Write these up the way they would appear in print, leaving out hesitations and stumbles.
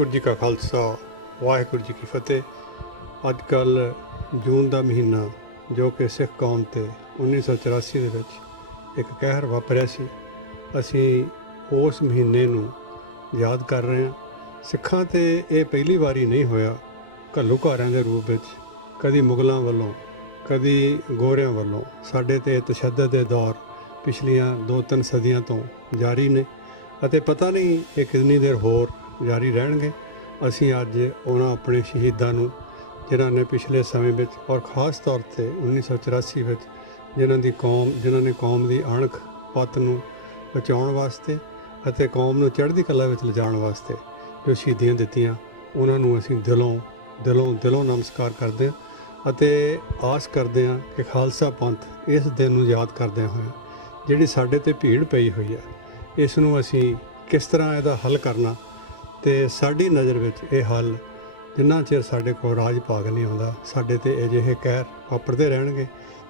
ਵਾਹਿਗੁਰੂ ਜੀ ਕਾ ਖਾਲਸਾ ਵਾਹਿਗੁਰੂ ਜੀ ਕੀ ਫਤਿਹ। ਅੱਜ ਕੱਲ੍ਹ ਜੂਨ ਦਾ ਮਹੀਨਾ ਜੋ ਕਿ ਸਿੱਖ ਕੌਮ 'ਤੇ 1984 ਦੇ ਵਿੱਚ ਇੱਕ ਕਹਿਰ ਵਾਪਰਿਆ ਸੀ, ਅਸੀਂ ਉਸ ਮਹੀਨੇ ਨੂੰ ਯਾਦ ਕਰ ਰਹੇ ਹਾਂ। ਸਿੱਖਾਂ 'ਤੇ ਇਹ ਪਹਿਲੀ ਵਾਰੀ ਨਹੀਂ ਹੋਇਆ ਘੱਲੂਘਾਰਿਆਂ ਦੇ ਰੂਪ ਵਿੱਚ, ਕਦੀ ਮੁਗਲਾਂ ਵੱਲੋਂ ਕਦੀ ਗੋਰਿਆਂ ਵੱਲੋਂ ਸਾਡੇ 'ਤੇ ਤਸ਼ੱਦਦ ਦੇ ਦੌਰ ਪਿਛਲੀਆਂ 2-3 ਸਦੀਆਂ ਤੋਂ ਜਾਰੀ ਨੇ ਅਤੇ ਪਤਾ ਨਹੀਂ ਇਹ ਕਿੰਨੀ ਦੇਰ ਹੋਰ ਜਾਰੀ ਰਹਿਣਗੇ। ਅਸੀਂ ਅੱਜ ਉਹਨਾਂ ਆਪਣੇ ਸ਼ਹੀਦਾਂ ਨੂੰ ਜਿਨ੍ਹਾਂ ਨੇ ਪਿਛਲੇ ਸਮੇਂ ਵਿੱਚ ਔਰ ਖ਼ਾਸ ਤੌਰ 'ਤੇ 1984 ਵਿੱਚ ਜਿਨ੍ਹਾਂ ਨੇ ਕੌਮ ਦੀ ਅਣਖ ਪੱਤ ਨੂੰ ਬਚਾਉਣ ਵਾਸਤੇ ਅਤੇ ਕੌਮ ਨੂੰ ਚੜ੍ਹਦੀ ਕਲਾ ਵਿੱਚ ਲਿਜਾਣ ਵਾਸਤੇ ਜੋ ਸ਼ਹੀਦੀਆਂ ਦਿੱਤੀਆਂ, ਉਹਨਾਂ ਨੂੰ ਅਸੀਂ ਦਿਲੋਂ ਨਮਸਕਾਰ ਕਰਦੇ ਹਾਂ ਅਤੇ ਆਸ ਕਰਦੇ ਹਾਂ ਕਿ ਖਾਲਸਾ ਪੰਥ ਇਸ ਦਿਨ ਨੂੰ ਯਾਦ ਕਰਦਿਆਂ ਹੋਇਆ ਜਿਹੜੀ ਸਾਡੇ 'ਤੇ ਭੀੜ ਪਈ ਹੋਈ ਹੈ, ਇਸ ਨੂੰ ਅਸੀਂ ਕਿਸ ਤਰ੍ਹਾਂ ਇਹਦਾ ਹੱਲ ਕਰਨਾ ਅਤੇ ਸਾਡੀ ਨਜ਼ਰ ਵਿੱਚ ਇਹ ਹੱਲ ਜਿੰਨਾ ਚਿਰ ਸਾਡੇ ਕੋਲ ਰਾਜ ਭਾਗ ਨਹੀਂ ਆਉਂਦਾ ਸਾਡੇ 'ਤੇ ਅਜਿਹੇ ਕਹਿਰ ਵਾਪਰਦੇ ਰਹਿਣਗੇ।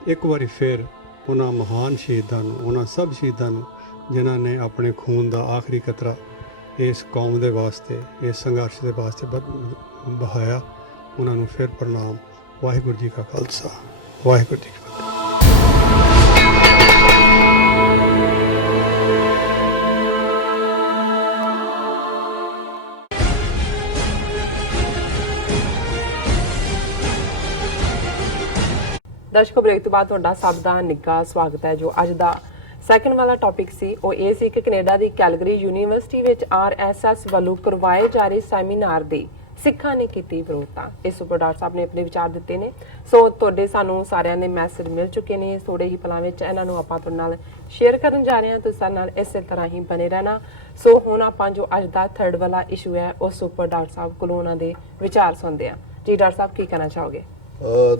ਇੱਕ ਵਾਰੀ ਫਿਰ ਉਹਨਾਂ ਮਹਾਨ ਸ਼ਹੀਦਾਂ ਨੂੰ, ਉਹਨਾਂ ਸਭ ਸ਼ਹੀਦਾਂ ਨੂੰ ਜਿਨ੍ਹਾਂ ਨੇ ਆਪਣੇ ਖੂਨ ਦਾ ਆਖਰੀ ਕਤਰਾ ਇਸ ਕੌਮ ਦੇ ਵਾਸਤੇ, ਇਸ ਸੰਘਰਸ਼ ਦੇ ਵਾਸਤੇ ਬਹਾਇਆ, ਉਹਨਾਂ ਨੂੰ ਫਿਰ ਪ੍ਰਣਾਮ। ਵਾਹਿਗੁਰੂ ਜੀ ਕਾ ਖਾਲਸਾ ਵਾਹਿਗੁਰੂ ਜੀ ਕੀ ਫਤਿਹ। ਦਰਸ਼ਕੋ, ਬ੍ਰੇਕ ਤੋਂ ਬਾਅਦ ਤੁਹਾਡਾ ਸਭ ਦਾ ਨਿੱਘਾ ਸਵਾਗਤ ਹੈ। ਜੋ ਅੱਜ ਦਾ ਸੈਕੰਡ ਵਾਲਾ ਟੌਪਿਕ ਸੀ ਉਹ ਇਹ ਸੀ ਕਿ ਕੈਨੇਡਾ ਦੀ ਕੈਲਗਰੀ ਯੂਨੀਵਰਸਿਟੀ ਵਿੱਚ RSS ਵੱਲੋਂ ਕਰਵਾਏ ਜਾ ਰਹੇ ਸੈਮੀਨਾਰ ਦੀ ਸਿੱਖਾਂ ਨੇ ਕੀਤੀ ਵਿਰੋਧਤਾ। ਇਸ ਉੱਪਰ ਡਾਕਟਰ ਸਾਹਿਬ ਨੇ ਆਪਣੇ ਵਿਚਾਰ ਦਿੱਤੇ ਨੇ। ਸੋ ਤੁਹਾਡੇ ਸਾਨੂੰ ਸਾਰਿਆਂ ਦੇ ਮੈਸੇਜ ਮਿਲ ਚੁੱਕੇ ਨੇ, ਥੋੜੇ ਹੀ ਪਲਾਂ ਵਿੱਚ ਇਹਨਾਂ ਨੂੰ ਆਪਾਂ ਤੁਹਾਡੇ ਨਾਲ ਸ਼ੇਅਰ ਕਰਨ ਜਾ ਰਹੇ ਹਾਂ। ਤੁਸੀਂ ਸਾਡੇ ਨਾਲ ਇਸੇ ਤਰ੍ਹਾਂ ਹੀ ਬਣੇ ਰਹਿਣਾ। ਸੋ ਹੁਣ ਆਪਾਂ ਜੋ ਅੱਜ ਦਾ ਥਰਡ ਵਾਲਾ ਇਸ਼ੂ ਹੈ ਉਸ ਉੱਪਰ ਡਾਕਟਰ ਸਾਹਿਬ ਕੋਲੋਂ ਉਹਨਾਂ ਦੇ ਵਿਚਾਰ ਸੁਣਦੇ ਹਾਂ। ਜੀ ਡਾਕਟਰ ਸਾਹਿਬ, ਕੀ ਕਹਿਣਾ ਚਾਹੋਗੇ?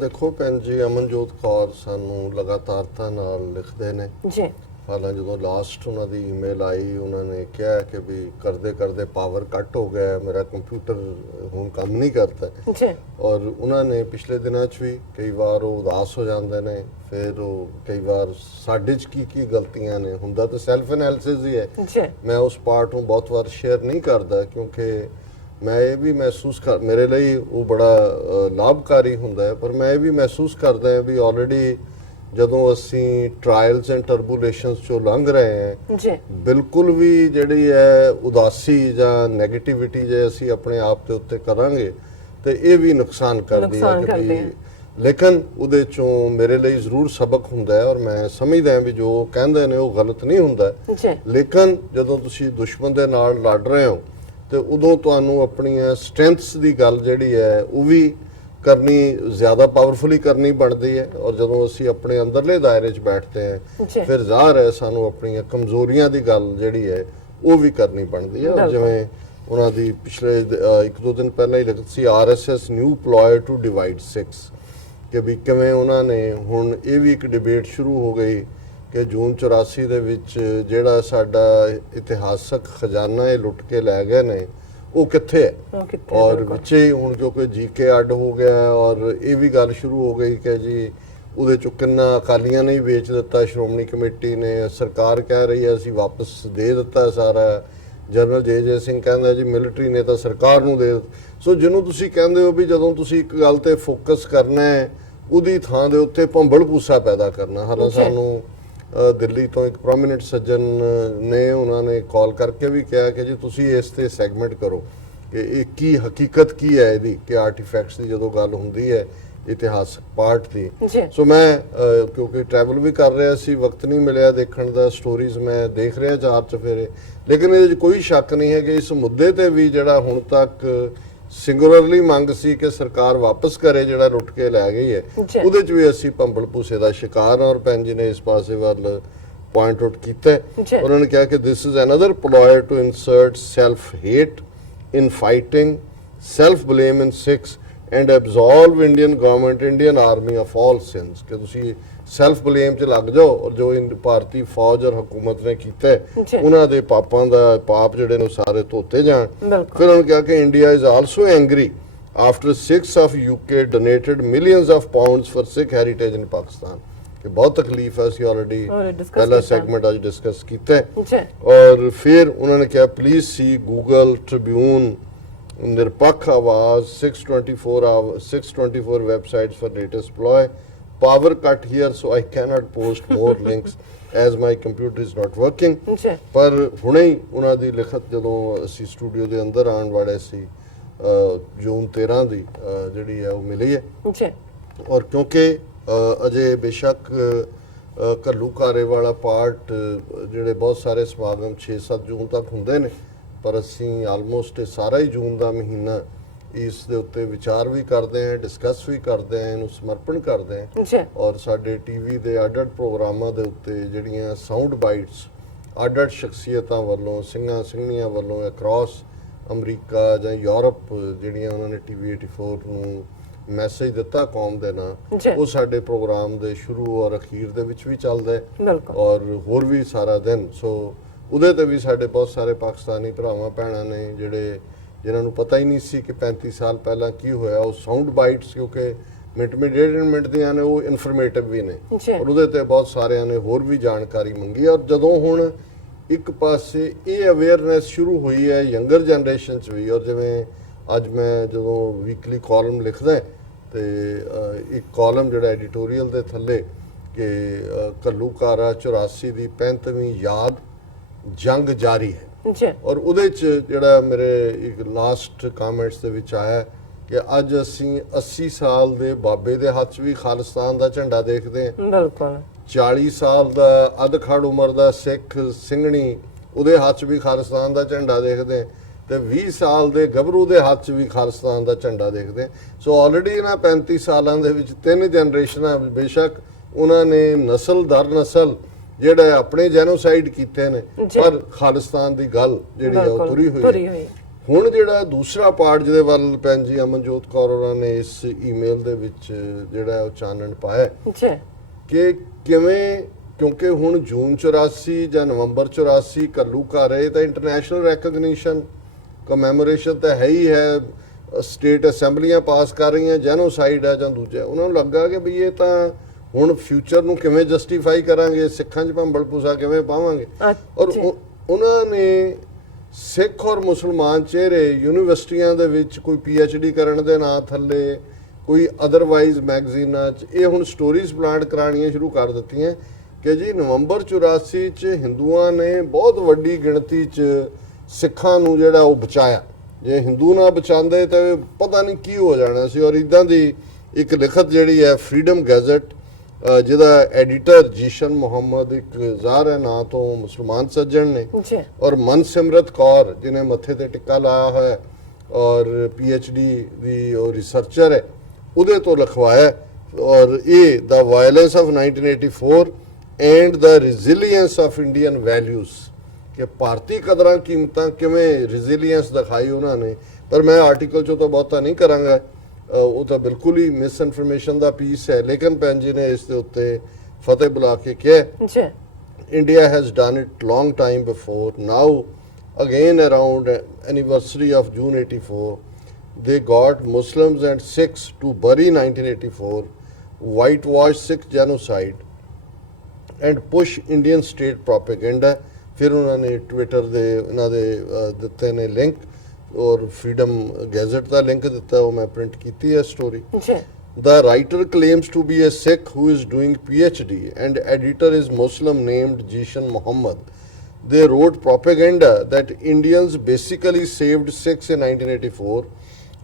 ਦੇਖੋ ਭੈਣ ਜੀ, ਅਮਨਜੋਤ ਕੌਰ ਸਾਨੂੰ ਲਗਾਤਾਰਤਾ ਨਾਲ ਲਿਖਦੇ ਨੇ ਜੀ। ਹਾਲਾਂ ਜਦੋਂ ਲਾਸਟ ਉਹਨਾਂ ਦੀ ਈਮੇਲ ਆਈ, ਉਹਨਾਂ ਨੇ ਕਿਹਾ ਕਿ ਵੀ ਕਰਦੇ ਪਾਵਰ ਕੱਟ ਹੋ ਗਿਆ, ਮੇਰਾ ਕੰਪਿਊਟਰ ਹੁਣ ਕੰਮ ਨਹੀਂ ਕਰਦਾ ਜੀ। ਔਰ ਉਹਨਾਂ ਨੇ ਪਿਛਲੇ ਦਿਨਾਂ 'ਚ ਵੀ ਕਈ ਵਾਰ ਉਹ ਉਦਾਸ ਹੋ ਜਾਂਦੇ ਨੇ, ਫਿਰ ਉਹ ਕਈ ਵਾਰ ਸਾਡੇ 'ਚ ਕੀ ਗਲਤੀਆਂ ਨੇ, ਹੁੰਦਾ ਤਾਂ ਸੈਲਫ ਐਨਾਲਿਸਿਸ ਹੀ ਹੈ। ਮੈਂ ਉਸ ਪਾਰਟ ਨੂੰ ਬਹੁਤ ਵਾਰ ਸ਼ੇਅਰ ਨਹੀਂ ਕਰਦਾ ਕਿਉਂਕਿ ਮੈਂ ਇਹ ਵੀ ਮਹਿਸੂਸ ਮੇਰੇ ਲਈ ਉਹ ਬੜਾ ਲਾਭਕਾਰੀ ਹੁੰਦਾ ਹੈ, ਪਰ ਮੈਂ ਇਹ ਵੀ ਮਹਿਸੂਸ ਕਰਦਾ ਹਾਂ ਵੀ ਆਲਰੇਡੀ ਜਦੋਂ ਅਸੀਂ ਟਰਾਇਲਸ ਐਂਡ ਟਰਬੂਲੇਸ਼ਨਸ ਚੋਂ ਲੰਘ ਰਹੇ ਹਾਂ, ਬਿਲਕੁਲ ਵੀ ਜਿਹੜੀ ਹੈ ਉਦਾਸੀ ਜਾਂ ਨੈਗੇਟਿਵਿਟੀ ਜੇ ਅਸੀਂ ਆਪਣੇ ਆਪ ਦੇ ਉੱਤੇ ਕਰਾਂਗੇ ਤੇ ਇਹ ਵੀ ਨੁਕਸਾਨ ਕਰਦੀ ਹੈ। ਲੇਕਿਨ ਉਹਦੇ ਚੋਂ ਮੇਰੇ ਲਈ ਜ਼ਰੂਰ ਸਬਕ ਹੁੰਦਾ ਹੈ ਔਰ ਮੈਂ ਸਮਝਦਾ ਹਾਂ ਵੀ ਜੋ ਕਹਿੰਦੇ ਨੇ ਉਹ ਗਲਤ ਨਹੀਂ ਹੁੰਦਾ। ਲੇਕਿਨ ਜਦੋਂ ਤੁਸੀਂ ਦੁਸ਼ਮਣ ਦੇ ਨਾਲ ਲੜ ਰਹੇ ਹੋ ਤੇ ਉਦੋਂ ਤੁਹਾਨੂੰ ਆਪਣੀਆਂ ਸਟਰੈਂਥਸ ਦੀ ਗੱਲ ਜਿਹੜੀ ਹੈ ਉਹ ਵੀ ਕਰਨੀ ਜ਼ਿਆਦਾ ਪਾਵਰਫੁਲੀ ਕਰਨੀ ਬਣਦੀ ਹੈ। ਔਰ ਜਦੋਂ ਅਸੀਂ ਆਪਣੇ ਅੰਦਰਲੇ ਦਾਇਰੇ 'ਚ ਬੈਠਦੇ ਹਾਂ ਫਿਰ ਜ਼ਾਹਰ ਹੈ ਸਾਨੂੰ ਆਪਣੀਆਂ ਕਮਜ਼ੋਰੀਆਂ ਦੀ ਗੱਲ ਜਿਹੜੀ ਹੈ ਉਹ ਵੀ ਕਰਨੀ ਬਣਦੀ ਹੈ। ਔਰ ਜਿਵੇਂ ਉਹਨਾਂ ਦੀ ਪਿਛਲੇ 1-2 ਦਿਨ ਪਹਿਲਾਂ ਹੀ ਲਿਖਤ ਸੀ RSS ਨਿਊ ਪਲੋਏ ਟੂ ਡਿਵਾਈਡ 6 ਕਿ ਵੀ ਕਿਵੇਂ ਉਹਨਾਂ ਨੇ ਹੁਣ ਇਹ ਵੀ ਇੱਕ ਡਿਬੇਟ ਸ਼ੁਰੂ ਹੋ ਗਈ ਕਿ ਜੂਨ 84 ਦੇ ਵਿੱਚ ਜਿਹੜਾ ਸਾਡਾ ਇਤਿਹਾਸਕ ਖਜ਼ਾਨਾ ਇਹ ਲੁੱਟ ਕੇ ਲੈ ਗਏ ਨੇ ਉਹ ਕਿੱਥੇ ਹੈ। ਔਰ ਵਿੱਚੇ ਹੁਣ ਕਿਉਂਕਿ GK ਅੱਡ ਹੋ ਗਿਆ ਔਰ ਇਹ ਵੀ ਗੱਲ ਸ਼ੁਰੂ ਹੋ ਗਈ ਕਿ ਜੀ ਉਹਦੇ ਚੋਂ ਕਿੰਨਾ ਅਕਾਲੀਆਂ ਨੇ ਵੇਚ ਦਿੱਤਾ, ਸ਼੍ਰੋਮਣੀ ਕਮੇਟੀ ਨੇ, ਸਰਕਾਰ ਕਹਿ ਰਹੀ ਹੈ ਅਸੀਂ ਵਾਪਸ ਦੇ ਦਿੱਤਾ ਸਾਰਾ। ਜਨਰਲ ਜੇ ਸਿੰਘ ਕਹਿੰਦਾ ਜੀ ਮਿਲਟਰੀ ਨੇ ਤਾਂ ਸਰਕਾਰ ਨੂੰ ਦੇ। ਸੋ ਜਿਹਨੂੰ ਤੁਸੀਂ ਕਹਿੰਦੇ ਹੋ ਵੀ ਜਦੋਂ ਤੁਸੀਂ ਇੱਕ ਗੱਲ ਤੇ ਫੋਕਸ ਕਰਨਾ ਹੈ ਉਹਦੀ ਥਾਂ ਦੇ ਉੱਤੇ ਭੰਬਲ ਭੂਸਾ ਪੈਦਾ ਕਰਨਾ। ਹਾਲਾਂ ਸਾਨੂੰ ਦਿੱਲੀ ਤੋਂ ਇੱਕ ਪ੍ਰੋਮੀਨੈਂਟ ਸੱਜਣ ਨੇ ਉਹਨਾਂ ਨੇ ਕਾਲ ਕਰਕੇ ਵੀ ਕਿਹਾ ਕਿ ਜੀ ਤੁਸੀਂ ਇਸ ਤੇ ਸੈਗਮੈਂਟ ਕਰੋ ਕਿ ਇਹ ਕੀ ਹਕੀਕਤ ਕੀ ਹੈ ਇਹਦੀ, ਕਿ ਆਰਟੀਫੈਕਟਸ ਦੀ ਜਦੋਂ ਗੱਲ ਹੁੰਦੀ ਹੈ ਇਤਿਹਾਸਕ ਪਾਰਟ ਦੀ। ਸੋ ਮੈਂ ਕਿਉਂਕਿ ਟਰੈਵਲ ਵੀ ਕਰ ਰਿਹਾ ਸੀ, ਵਕਤ ਨਹੀਂ ਮਿਲਿਆ ਦੇਖਣ ਦਾ, ਸਟੋਰੀਜ਼ ਮੈਂ ਦੇਖ ਰਿਹਾ 4 ਚਫੇਰੇ। ਲੇਕਿਨ ਇਹਦੇ 'ਚ ਕੋਈ ਸ਼ੱਕ ਨਹੀਂ ਹੈ ਕਿ ਇਸ ਮੁੱਦੇ ਤੇ ਵੀ ਜਿਹੜਾ ਹੁਣ ਤੱਕ ਸਿੰਗੂਲਰਲੀ ਮੰਗ ਸੀ ਕਿ ਸਰਕਾਰ ਵਾਪਸ ਕਰੇ ਜਿਹੜਾ ਲੁੱਟ ਕੇ ਲੈ ਗਈ ਹੈ, ਉਹਦੇ 'ਚ ਵੀ ਅਸੀਂ ਭੰਬਲ ਭੂਸੇ ਦਾ ਸ਼ਿਕਾਰ ਹਾਂ। ਔਰ ਭੈਣ ਜੀ ਨੇ ਇਸ ਪਾਸੇ ਵੱਲ ਪੁਆਇੰਟ ਆਊਟ ਕੀਤਾ। ਉਹਨਾਂ ਨੇ ਕਿਹਾ ਕਿ this is another ploy to insert self hate in fighting, self blame in Sikhs and absolve Indian government, Indian army of all sins. ਕਿ ਤੁਸੀਂ ਸੈਲਫ ਬਲੇਮ 'ਚ ਲੱਗ ਜਾਓ ਔਰ ਜੋ ਭਾਰਤੀ ਫੌਜ ਔਰ ਹਕੂਮਤ ਨੇ ਕੀਤਾ ਉਹਨਾਂ ਦੇ ਪਾਪਾਂ ਦਾ ਪਾਪ ਜਿਹੜੇ ਨੇ ਸਾਰੇ ਧੋਤੇ ਜਾਣ। ਫਿਰ ਉਹਨਾਂ ਕਿਹਾ ਕਿ India is also angry after 6 of UK donated millions of pounds for Sikh heritage in Pakistan। कि बहुत तकलीफ है, ਅਸੀਂ ਆਲਰੇਡੀ ਪਹਿਲਾ ਸੈਗਮੈਂਟ ਅੱਜ ਡਿਸਕਸ ਕੀਤਾ ਹੈ। ਔਰ ਫਿਰ ਉਹਨਾਂ ਨੇ ਕਿਹਾ ਪਲੀਜ਼ ਸੀ ਗੂਗਲ, ਟ੍ਰਿਬਿਊਨ ਨਿਰਪੱਖ ਆਵਾਜ਼ 624 websites for latest ploy. Power cut here, so I cannot post more links as my computer is not working. ਜੀ ਪਰ ਹੁਣੇ ਹੀ ਉਹਨਾਂ ਦੀ ਲਿਖਤ ਜਦੋਂ ਅਸੀਂ ਸਟੂਡੀਓ ਦੇ ਅੰਦਰ ਆਉਣ ਵਾਲੇ ਸੀ ਜੂਨ 13 ਦੀ ਜਿਹੜੀ ਹੈ ਉਹ ਮਿਲੀ ਹੈ ਜੀ ਔਰ ਕਿਉਂਕਿ ਅਜੇ ਬੇਸ਼ੱਕ ਘੱਲੂਘਾਰੇ ਵਾਲਾ ਪਾਰਟ ਜਿਹੜੇ ਬਹੁਤ ਸਾਰੇ ਸਮਾਗਮ 6-7 ਜੂਨ ਤੱਕ ਹੁੰਦੇ ਨੇ ਪਰ ਅਸੀਂ ਆਲਮੋਸਟ ਸਾਰਾ ਹੀ ਜੂਨ ਦਾ ਮਹੀਨਾ ਇਸ ਦੇ ਉੱਤੇ ਵਿਚਾਰ ਵੀ ਕਰਦੇ ਹਾਂ ਡਿਸਕਸ ਵੀ ਕਰਦੇ ਹਾਂ ਇਹਨੂੰ ਸਮਰਪਣ ਕਰਦੇ ਹਾਂ ਜੀ ਔਰ ਸਾਡੇ ਟੀਵੀ ਦੇ ਅੱਡ-ਅੱਡ ਪ੍ਰੋਗਰਾਮਾਂ ਦੇ ਉੱਤੇ ਜਿਹੜੀਆਂ ਸਾਊਂਡ ਬਾਈਟਸ ਅੱਡ-ਅੱਡ ਸ਼ਖਸੀਅਤਾਂ ਵੱਲੋਂ ਸਿੰਘਾਂ ਸਿੰਘਣੀਆਂ ਵੱਲੋਂ ਅਕ੍ਰੋਸ ਅਮਰੀਕਾ ਜਾਂ ਯੂਰਪ ਜਿਹੜੀਆਂ ਉਹਨਾਂ ਨੇ ਟੀਵੀ 84 ਨੂੰ ਮੈਸੇਜ ਦਿੱਤਾ ਕੌਮ ਦੇ ਨਾਂ ਜੀ ਉਹ ਸਾਡੇ ਪ੍ਰੋਗਰਾਮ ਦੇ ਸ਼ੁਰੂ ਔਰ ਅਖੀਰ ਦੇ ਵਿੱਚ ਵੀ ਚੱਲਦਾ ਹੈ ਬਿਲਕੁਲ ਔਰ ਹੋਰ ਵੀ ਸਾਰਾ ਦਿਨ ਸੋ ਉਹਦੇ ਤੇ ਵੀ ਸਾਡੇ ਬਹੁਤ ਸਾਰੇ ਪਾਕਿਸਤਾਨੀ ਭਰਾਵਾਂ ਭੈਣਾਂ ਨੇ ਜਿਨ੍ਹਾਂ ਨੂੰ ਪਤਾ ਹੀ ਨਹੀਂ ਸੀ ਕਿ 35 ਸਾਲ ਪਹਿਲਾਂ ਕੀ ਹੋਇਆ ਉਹ ਸਾਊਂਡ ਬਾਈਟਸ ਕਿਉਂਕਿ ਮਿੰਟ 1.5 ਮਿੰਟ ਦੀਆਂ ਨੇ ਉਹ ਇਨਫੋਰਮੇਟਿਵ ਵੀ ਨੇ ਜੀ ਔਰ ਉਹਦੇ ਤੇ ਬਹੁਤ ਸਾਰਿਆਂ ਨੇ ਹੋਰ ਵੀ ਜਾਣਕਾਰੀ ਮੰਗੀ ਔਰ ਜਦੋਂ ਹੁਣ ਇੱਕ ਪਾਸੇ ਇਹ ਅਵੇਅਰਨੈਸ ਸ਼ੁਰੂ ਹੋਈ ਹੈ ਯੰਗਰ ਜਨਰੇਸ਼ਨ 'ਚ ਵੀ ਔਰ ਜਿਵੇਂ ਅੱਜ ਮੈਂ ਜਦੋਂ ਵੀਕਲੀ ਕਾਲਮ ਲਿਖਦਾ ਤੇ ਇੱਕ ਕਾਲਮ ਜਿਹੜਾ ਐਡੀਟੋਰੀਅਲ ਦੇ ਥੱਲੇ ਕਿ ਘੱਲੂਘਾਰਾ 84 ਦੀ 35ਵੀਂ ਯਾਦ ਜੰਗ ਜਾਰੀ ਹੈ ਜੀ ਔਰ ਉਹਦੇ 'ਚ ਜਿਹੜਾ ਮੇਰੇ ਇੱਕ ਲਾਸਟ ਕਮੈਂਟਸ ਦੇ ਵਿੱਚ ਆਇਆ ਕਿ ਅੱਜ ਅਸੀਂ 80 ਸਾਲ ਦੇ ਬਾਬੇ ਦੇ ਹੱਥ 'ਚ ਵੀ ਖਾਲਿਸਤਾਨ ਦਾ ਝੰਡਾ ਦੇਖਦੇ ਹਾਂ ਬਿਲਕੁਲ 40 ਸਾਲ ਦਾ ਅਧਖੜ ਉਮਰ ਦਾ ਸਿੱਖ ਸਿੰਘਣੀ ਉਹਦੇ ਹੱਥ 'ਚ ਵੀ ਖਾਲਿਸਤਾਨ ਦਾ ਝੰਡਾ ਦੇਖਦੇ ਹਾਂ ਤੇ 20 ਸਾਲ ਦੇ ਗੱਭਰੂ ਦੇ ਹੱਥ 'ਚ ਵੀ ਖਾਲਿਸਤਾਨ ਦਾ ਝੰਡਾ ਦੇਖਦੇ ਸੋ ਆਲਰੇਡੀ ਇਹਨਾਂ 35 ਸਾਲਾਂ ਦੇ ਵਿੱਚ 3 ਜਨਰੇਸ਼ਨਾਂ ਬੇਸ਼ੱਕ ਉਹਨਾਂ ਨੇ ਨਸਲ ਦਰ ਨਸਲ ਜਿਹੜੇ ਆਪਣੇ ਜੈਨੋਸਾਈਡ ਕੀਤੇ ਨੇ ਪਰ ਖਾਲਿਸਤਾਨ ਦੀ ਗੱਲ ਜਿਹੜੀ ਹੈ ਉਹ ਤੁਰੀ ਹੋਈ ਹੈ ਹੁਣ ਜਿਹੜਾ ਦੂਸਰਾ ਪਾਰਟ ਜਿਹਦੇ ਵੱਲ ਭੈਣ ਜੀ ਅਮਨਜੋਤ ਕੌਰ ਹੋਰਾਂ ਨੇ ਇਸ ਈਮੇਲ ਦੇ ਵਿੱਚ ਜਿਹੜਾ ਉਹ ਚਾਨਣ ਪਾਇਆ ਕਿ ਕਿਵੇਂ ਕਿਉਂਕਿ ਹੁਣ ਜੂਨ 84 ਜਾਂ ਨਵੰਬਰ 84 ਘੱਲੂਘਾਰੇ ਤਾਂ ਇੰਟਰਨੈਸ਼ਨਲ ਰੈਕਗਨੀਸ਼ਨ ਕਮੈਮੋਰੇਸ਼ਨ ਤਾਂ ਹੈ ਹੀ ਹੈ ਸਟੇਟ ਅਸੈਂਬਲੀਆਂ ਪਾਸ ਕਰ ਰਹੀਆਂ ਜੈਨੋਸਾਈਡ ਹੈ ਜਾਂ ਦੂਜਾ ਉਹਨਾਂ ਨੂੰ ਲੱਗਾ ਕਿ ਵੀ ਇਹ ਤਾਂ ਹੁਣ ਫਿਊਚਰ ਨੂੰ ਕਿਵੇਂ ਜਸਟੀਫਾਈ ਕਰਾਂਗੇ ਸਿੱਖਾਂ 'ਚ ਭੰਬਲ ਭੂਸਾ ਕਿਵੇਂ ਪਾਵਾਂਗੇ ਔਰ ਉਹਨਾਂ ਨੇ ਸਿੱਖ ਔਰ ਮੁਸਲਮਾਨ ਚਿਹਰੇ ਯੂਨੀਵਰਸਿਟੀਆਂ ਦੇ ਵਿੱਚ ਕੋਈ PhD ਕਰਨ ਦੇ ਨਾਂ ਥੱਲੇ ਕੋਈ ਅਦਰਵਾਈਜ਼ ਮੈਗਜ਼ੀਨਾਂ 'ਚ ਇਹ ਹੁਣ ਸਟੋਰੀਜ਼ ਪਲਾਂਟ ਕਰਾਉਣੀਆਂ ਸ਼ੁਰੂ ਕਰ ਦਿੱਤੀਆਂ ਕਿ ਜੀ ਨਵੰਬਰ 84 'ਚ ਹਿੰਦੂਆਂ ਨੇ ਬਹੁਤ ਵੱਡੀ ਗਿਣਤੀ 'ਚ ਸਿੱਖਾਂ ਨੂੰ ਜਿਹੜਾ ਉਹ ਬਚਾਇਆ ਜੇ ਹਿੰਦੂ ਨਾ ਬਚਾਉਂਦੇ ਤਾਂ ਪਤਾ ਨਹੀਂ ਕੀ ਹੋ ਜਾਣਾ ਸੀ ਔਰ ਇਦਾਂ ਦੀ ਇੱਕ ਲਿਖਤ ਜਿਹੜੀ ਹੈ ਫਰੀडम ਗੈਜ਼ਟ ਜਿਹਦਾ ਐਡੀਟਰ ਜੀਸ਼ਨ ਮੁਹੰਮਦ ਇੱਕ ਜ਼ਾਹਰ ਹੈ ਨਾਂ ਤੋਂ ਮੁਸਲਮਾਨ ਸੱਜਣ ਨੇ ਔਰ ਮਨਸਿਮਰਤ ਕੌਰ ਜਿਹਨੇ ਮੱਥੇ ਤੇ ਟਿੱਕਾ ਲਾਇਆ ਹੋਇਆ ਔਰ PhD ਦੀ ਉਹ ਰਿਸਰਚਰ ਹੈ ਉਹਦੇ ਤੋਂ ਲਿਖਵਾਇਆ ਔਰ ਇਹ the violence of 1984 and the resilience of Indian values ਕਿ ਭਾਰਤੀ ਕਦਰਾਂ ਕੀਮਤਾਂ ਕਿਵੇਂ ਰੈਜ਼ਿਲੀਅੰਸ ਦਿਖਾਈ ਉਹਨਾਂ ਨੇ ਪਰ ਮੈਂ ਆਰਟੀਕਲ 'ਚੋਂ ਤਾਂ ਬਹੁਤਾ ਨਹੀਂ ਕਰਾਂਗਾ ਉਹ ਤਾਂ ਬਿਲਕੁਲ ਹੀ ਮਿਸ ਇਨਫੋਰਮੇਸ਼ਨ ਦਾ ਪੀਸ ਹੈ ਲੇਕਿਨ ਭੈਣ ਜੀ ਨੇ ਇਸ ਦੇ ਉੱਤੇ ਫਤਿਹ ਬੁਲਾ ਕੇ ਕਿਹਾ India has done it long time before now again around anniversary of June 84 they got Muslims and Sikhs to bury 1984 whitewash Sikh genocide and push Indian state propaganda ਫਿਰ ਉਹਨਾਂ ਨੇ ਟਵਿੱਟਰ ਦੇ ਇਹਨਾਂ ਦੇ ਦਿੱਤੇ ਨੇ ਲਿੰਕ ਔਰ ਫਰੀडम ਗੈਜ਼ਟ ਦਾ link ਦਿੱਤਾ ਉਹ ਮੈਂ ਪ੍ਰਿੰਟ ਕੀਤੀ ਹੈ story The writer claims to be a Sikh who is doing PhD and editor is Muslim named Jishan Muhammad. They wrote propaganda that Indians basically saved Sikhs in 1984.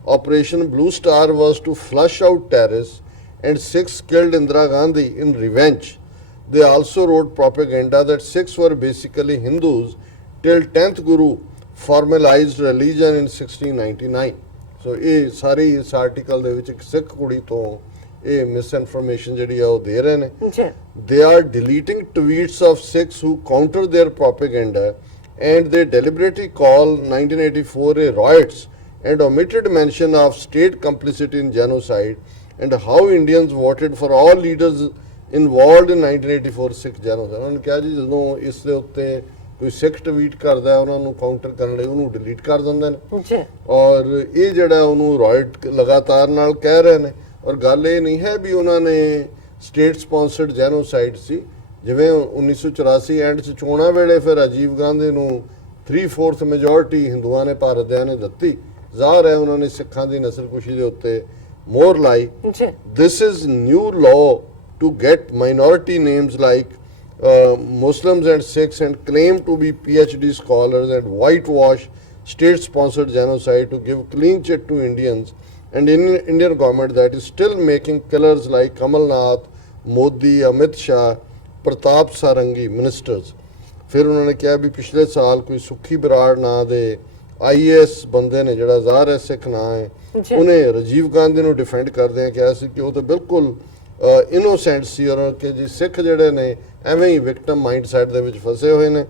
Operation Blue Star was to flush out terrorists and Sikhs killed Indira Gandhi in revenge. They also wrote propaganda that Sikhs were basically Hindus till 10th Guru formalized religion in 1699. So ਇਹ ਸਾਰੀ ਇਸ article ਦੇ ਵਿੱਚ ਇੱਕ ਸਿੱਖ ਕੁੜੀ ਤੋਂ ਇਹ miss information ਜਿਹੜੀ ਆ ਉਹ ਦੇ ਰਹੇ ਨੇ they are deleting tweets of Sikhs who counter their propaganda and they deliberately call 1984 a riots and omitted mention of state complicity in genocide and how Indians voted for all leaders involved in 1984 Sikh genocide. ਉਹਨਾਂ ਨੇ ਕਿਹਾ ਜੀ ਜਦੋਂ ਇਸ ਦੇ ਉੱਤੇ ਕੋਈ ਸਿੱਖ tweet ਕਰਦਾ ਉਹਨਾਂ ਨੂੰ ਕਾਊਂਟਰ ਕਰਨ ਲਈ ਉਹਨੂੰ ਡਿਲੀਟ ਕਰ ਦਿੰਦੇ ਨੇ ਔਰ ਇਹ ਜਿਹੜਾ ਉਹਨੂੰ ਰਾਇਟ ਲਗਾਤਾਰ ਨਾਲ ਕਹਿ ਰਹੇ ਨੇ ਔਰ ਗੱਲ ਇਹ ਨਹੀਂ ਹੈ ਵੀ ਉਹਨਾਂ ਨੇ ਸਟੇਟ ਸਪਾਂਸਰਡ ਜੈਨੋਸਾਈਡ ਸੀ ਜਿਵੇਂ 1984 ਐਂਡ 'ਚ ਚੋਣਾਂ ਵੇਲੇ ਫਿਰ ਰਾਜੀਵ ਗਾਂਧੀ ਨੂੰ 3/4 ਮੈਜੋਰਟੀ ਹਿੰਦੂਆਂ ਨੇ ਭਾਰਤ ਦਿਆਂ ਨੇ ਦਿੱਤੀ ਜ਼ਾਹਰ ਹੈ ਉਹਨਾਂ ਨੇ ਸਿੱਖਾਂ ਦੀ ਨਸਲਕੁਸ਼ੀ ਦੇ ਉੱਤੇ ਮੋਹਰ ਲਾਈ। ਜੀ This is new law to get minority names like Muslims and Sikhs and claim to be PhD scholars and whitewash state-sponsored genocide to give clean chit to Indians and Indian government that is still making killers like Kamal Nath, Modi, Amit Shah, Pratap Sarangi ministers। ਫਿਰ ਉਹਨਾਂ ਨੇ ਕਿਹਾ ਵੀ ਪਿਛਲੇ ਸਾਲ ਕੋਈ ਸੁੱਖੀ ਬਰਾੜ ਨਾਂ ਦੇ IAS ਬੰਦੇ ਨੇ ਜਿਹੜਾ ਜ਼ਾਹਰ ਹੈ ਸਿੱਖ ਨਾਂ ਹੈ, ਉਹਨੇ ਰਾਜੀਵ ਗਾਂਧੀ ਨੂੰ ਡਿਫੈਂਡ ਕਰਦਿਆਂ ਕਿਹਾ ਸੀ ਕਿ ਉਹ ਤਾਂ ਬਿਲਕੁਲ ਇਨੋਸੈਂਟ ਸੀ ਔਰ ਕਿ ਜੀ ਸਿੱਖ ਜਿਹੜੇ ਨੇ ਐਵੇਂ ਹੀ ਵਿਕਟਮ ਮਾਈਂਡਸੈਟ ਦੇ ਵਿੱਚ ਫਸੇ ਹੋਏ ਨੇ।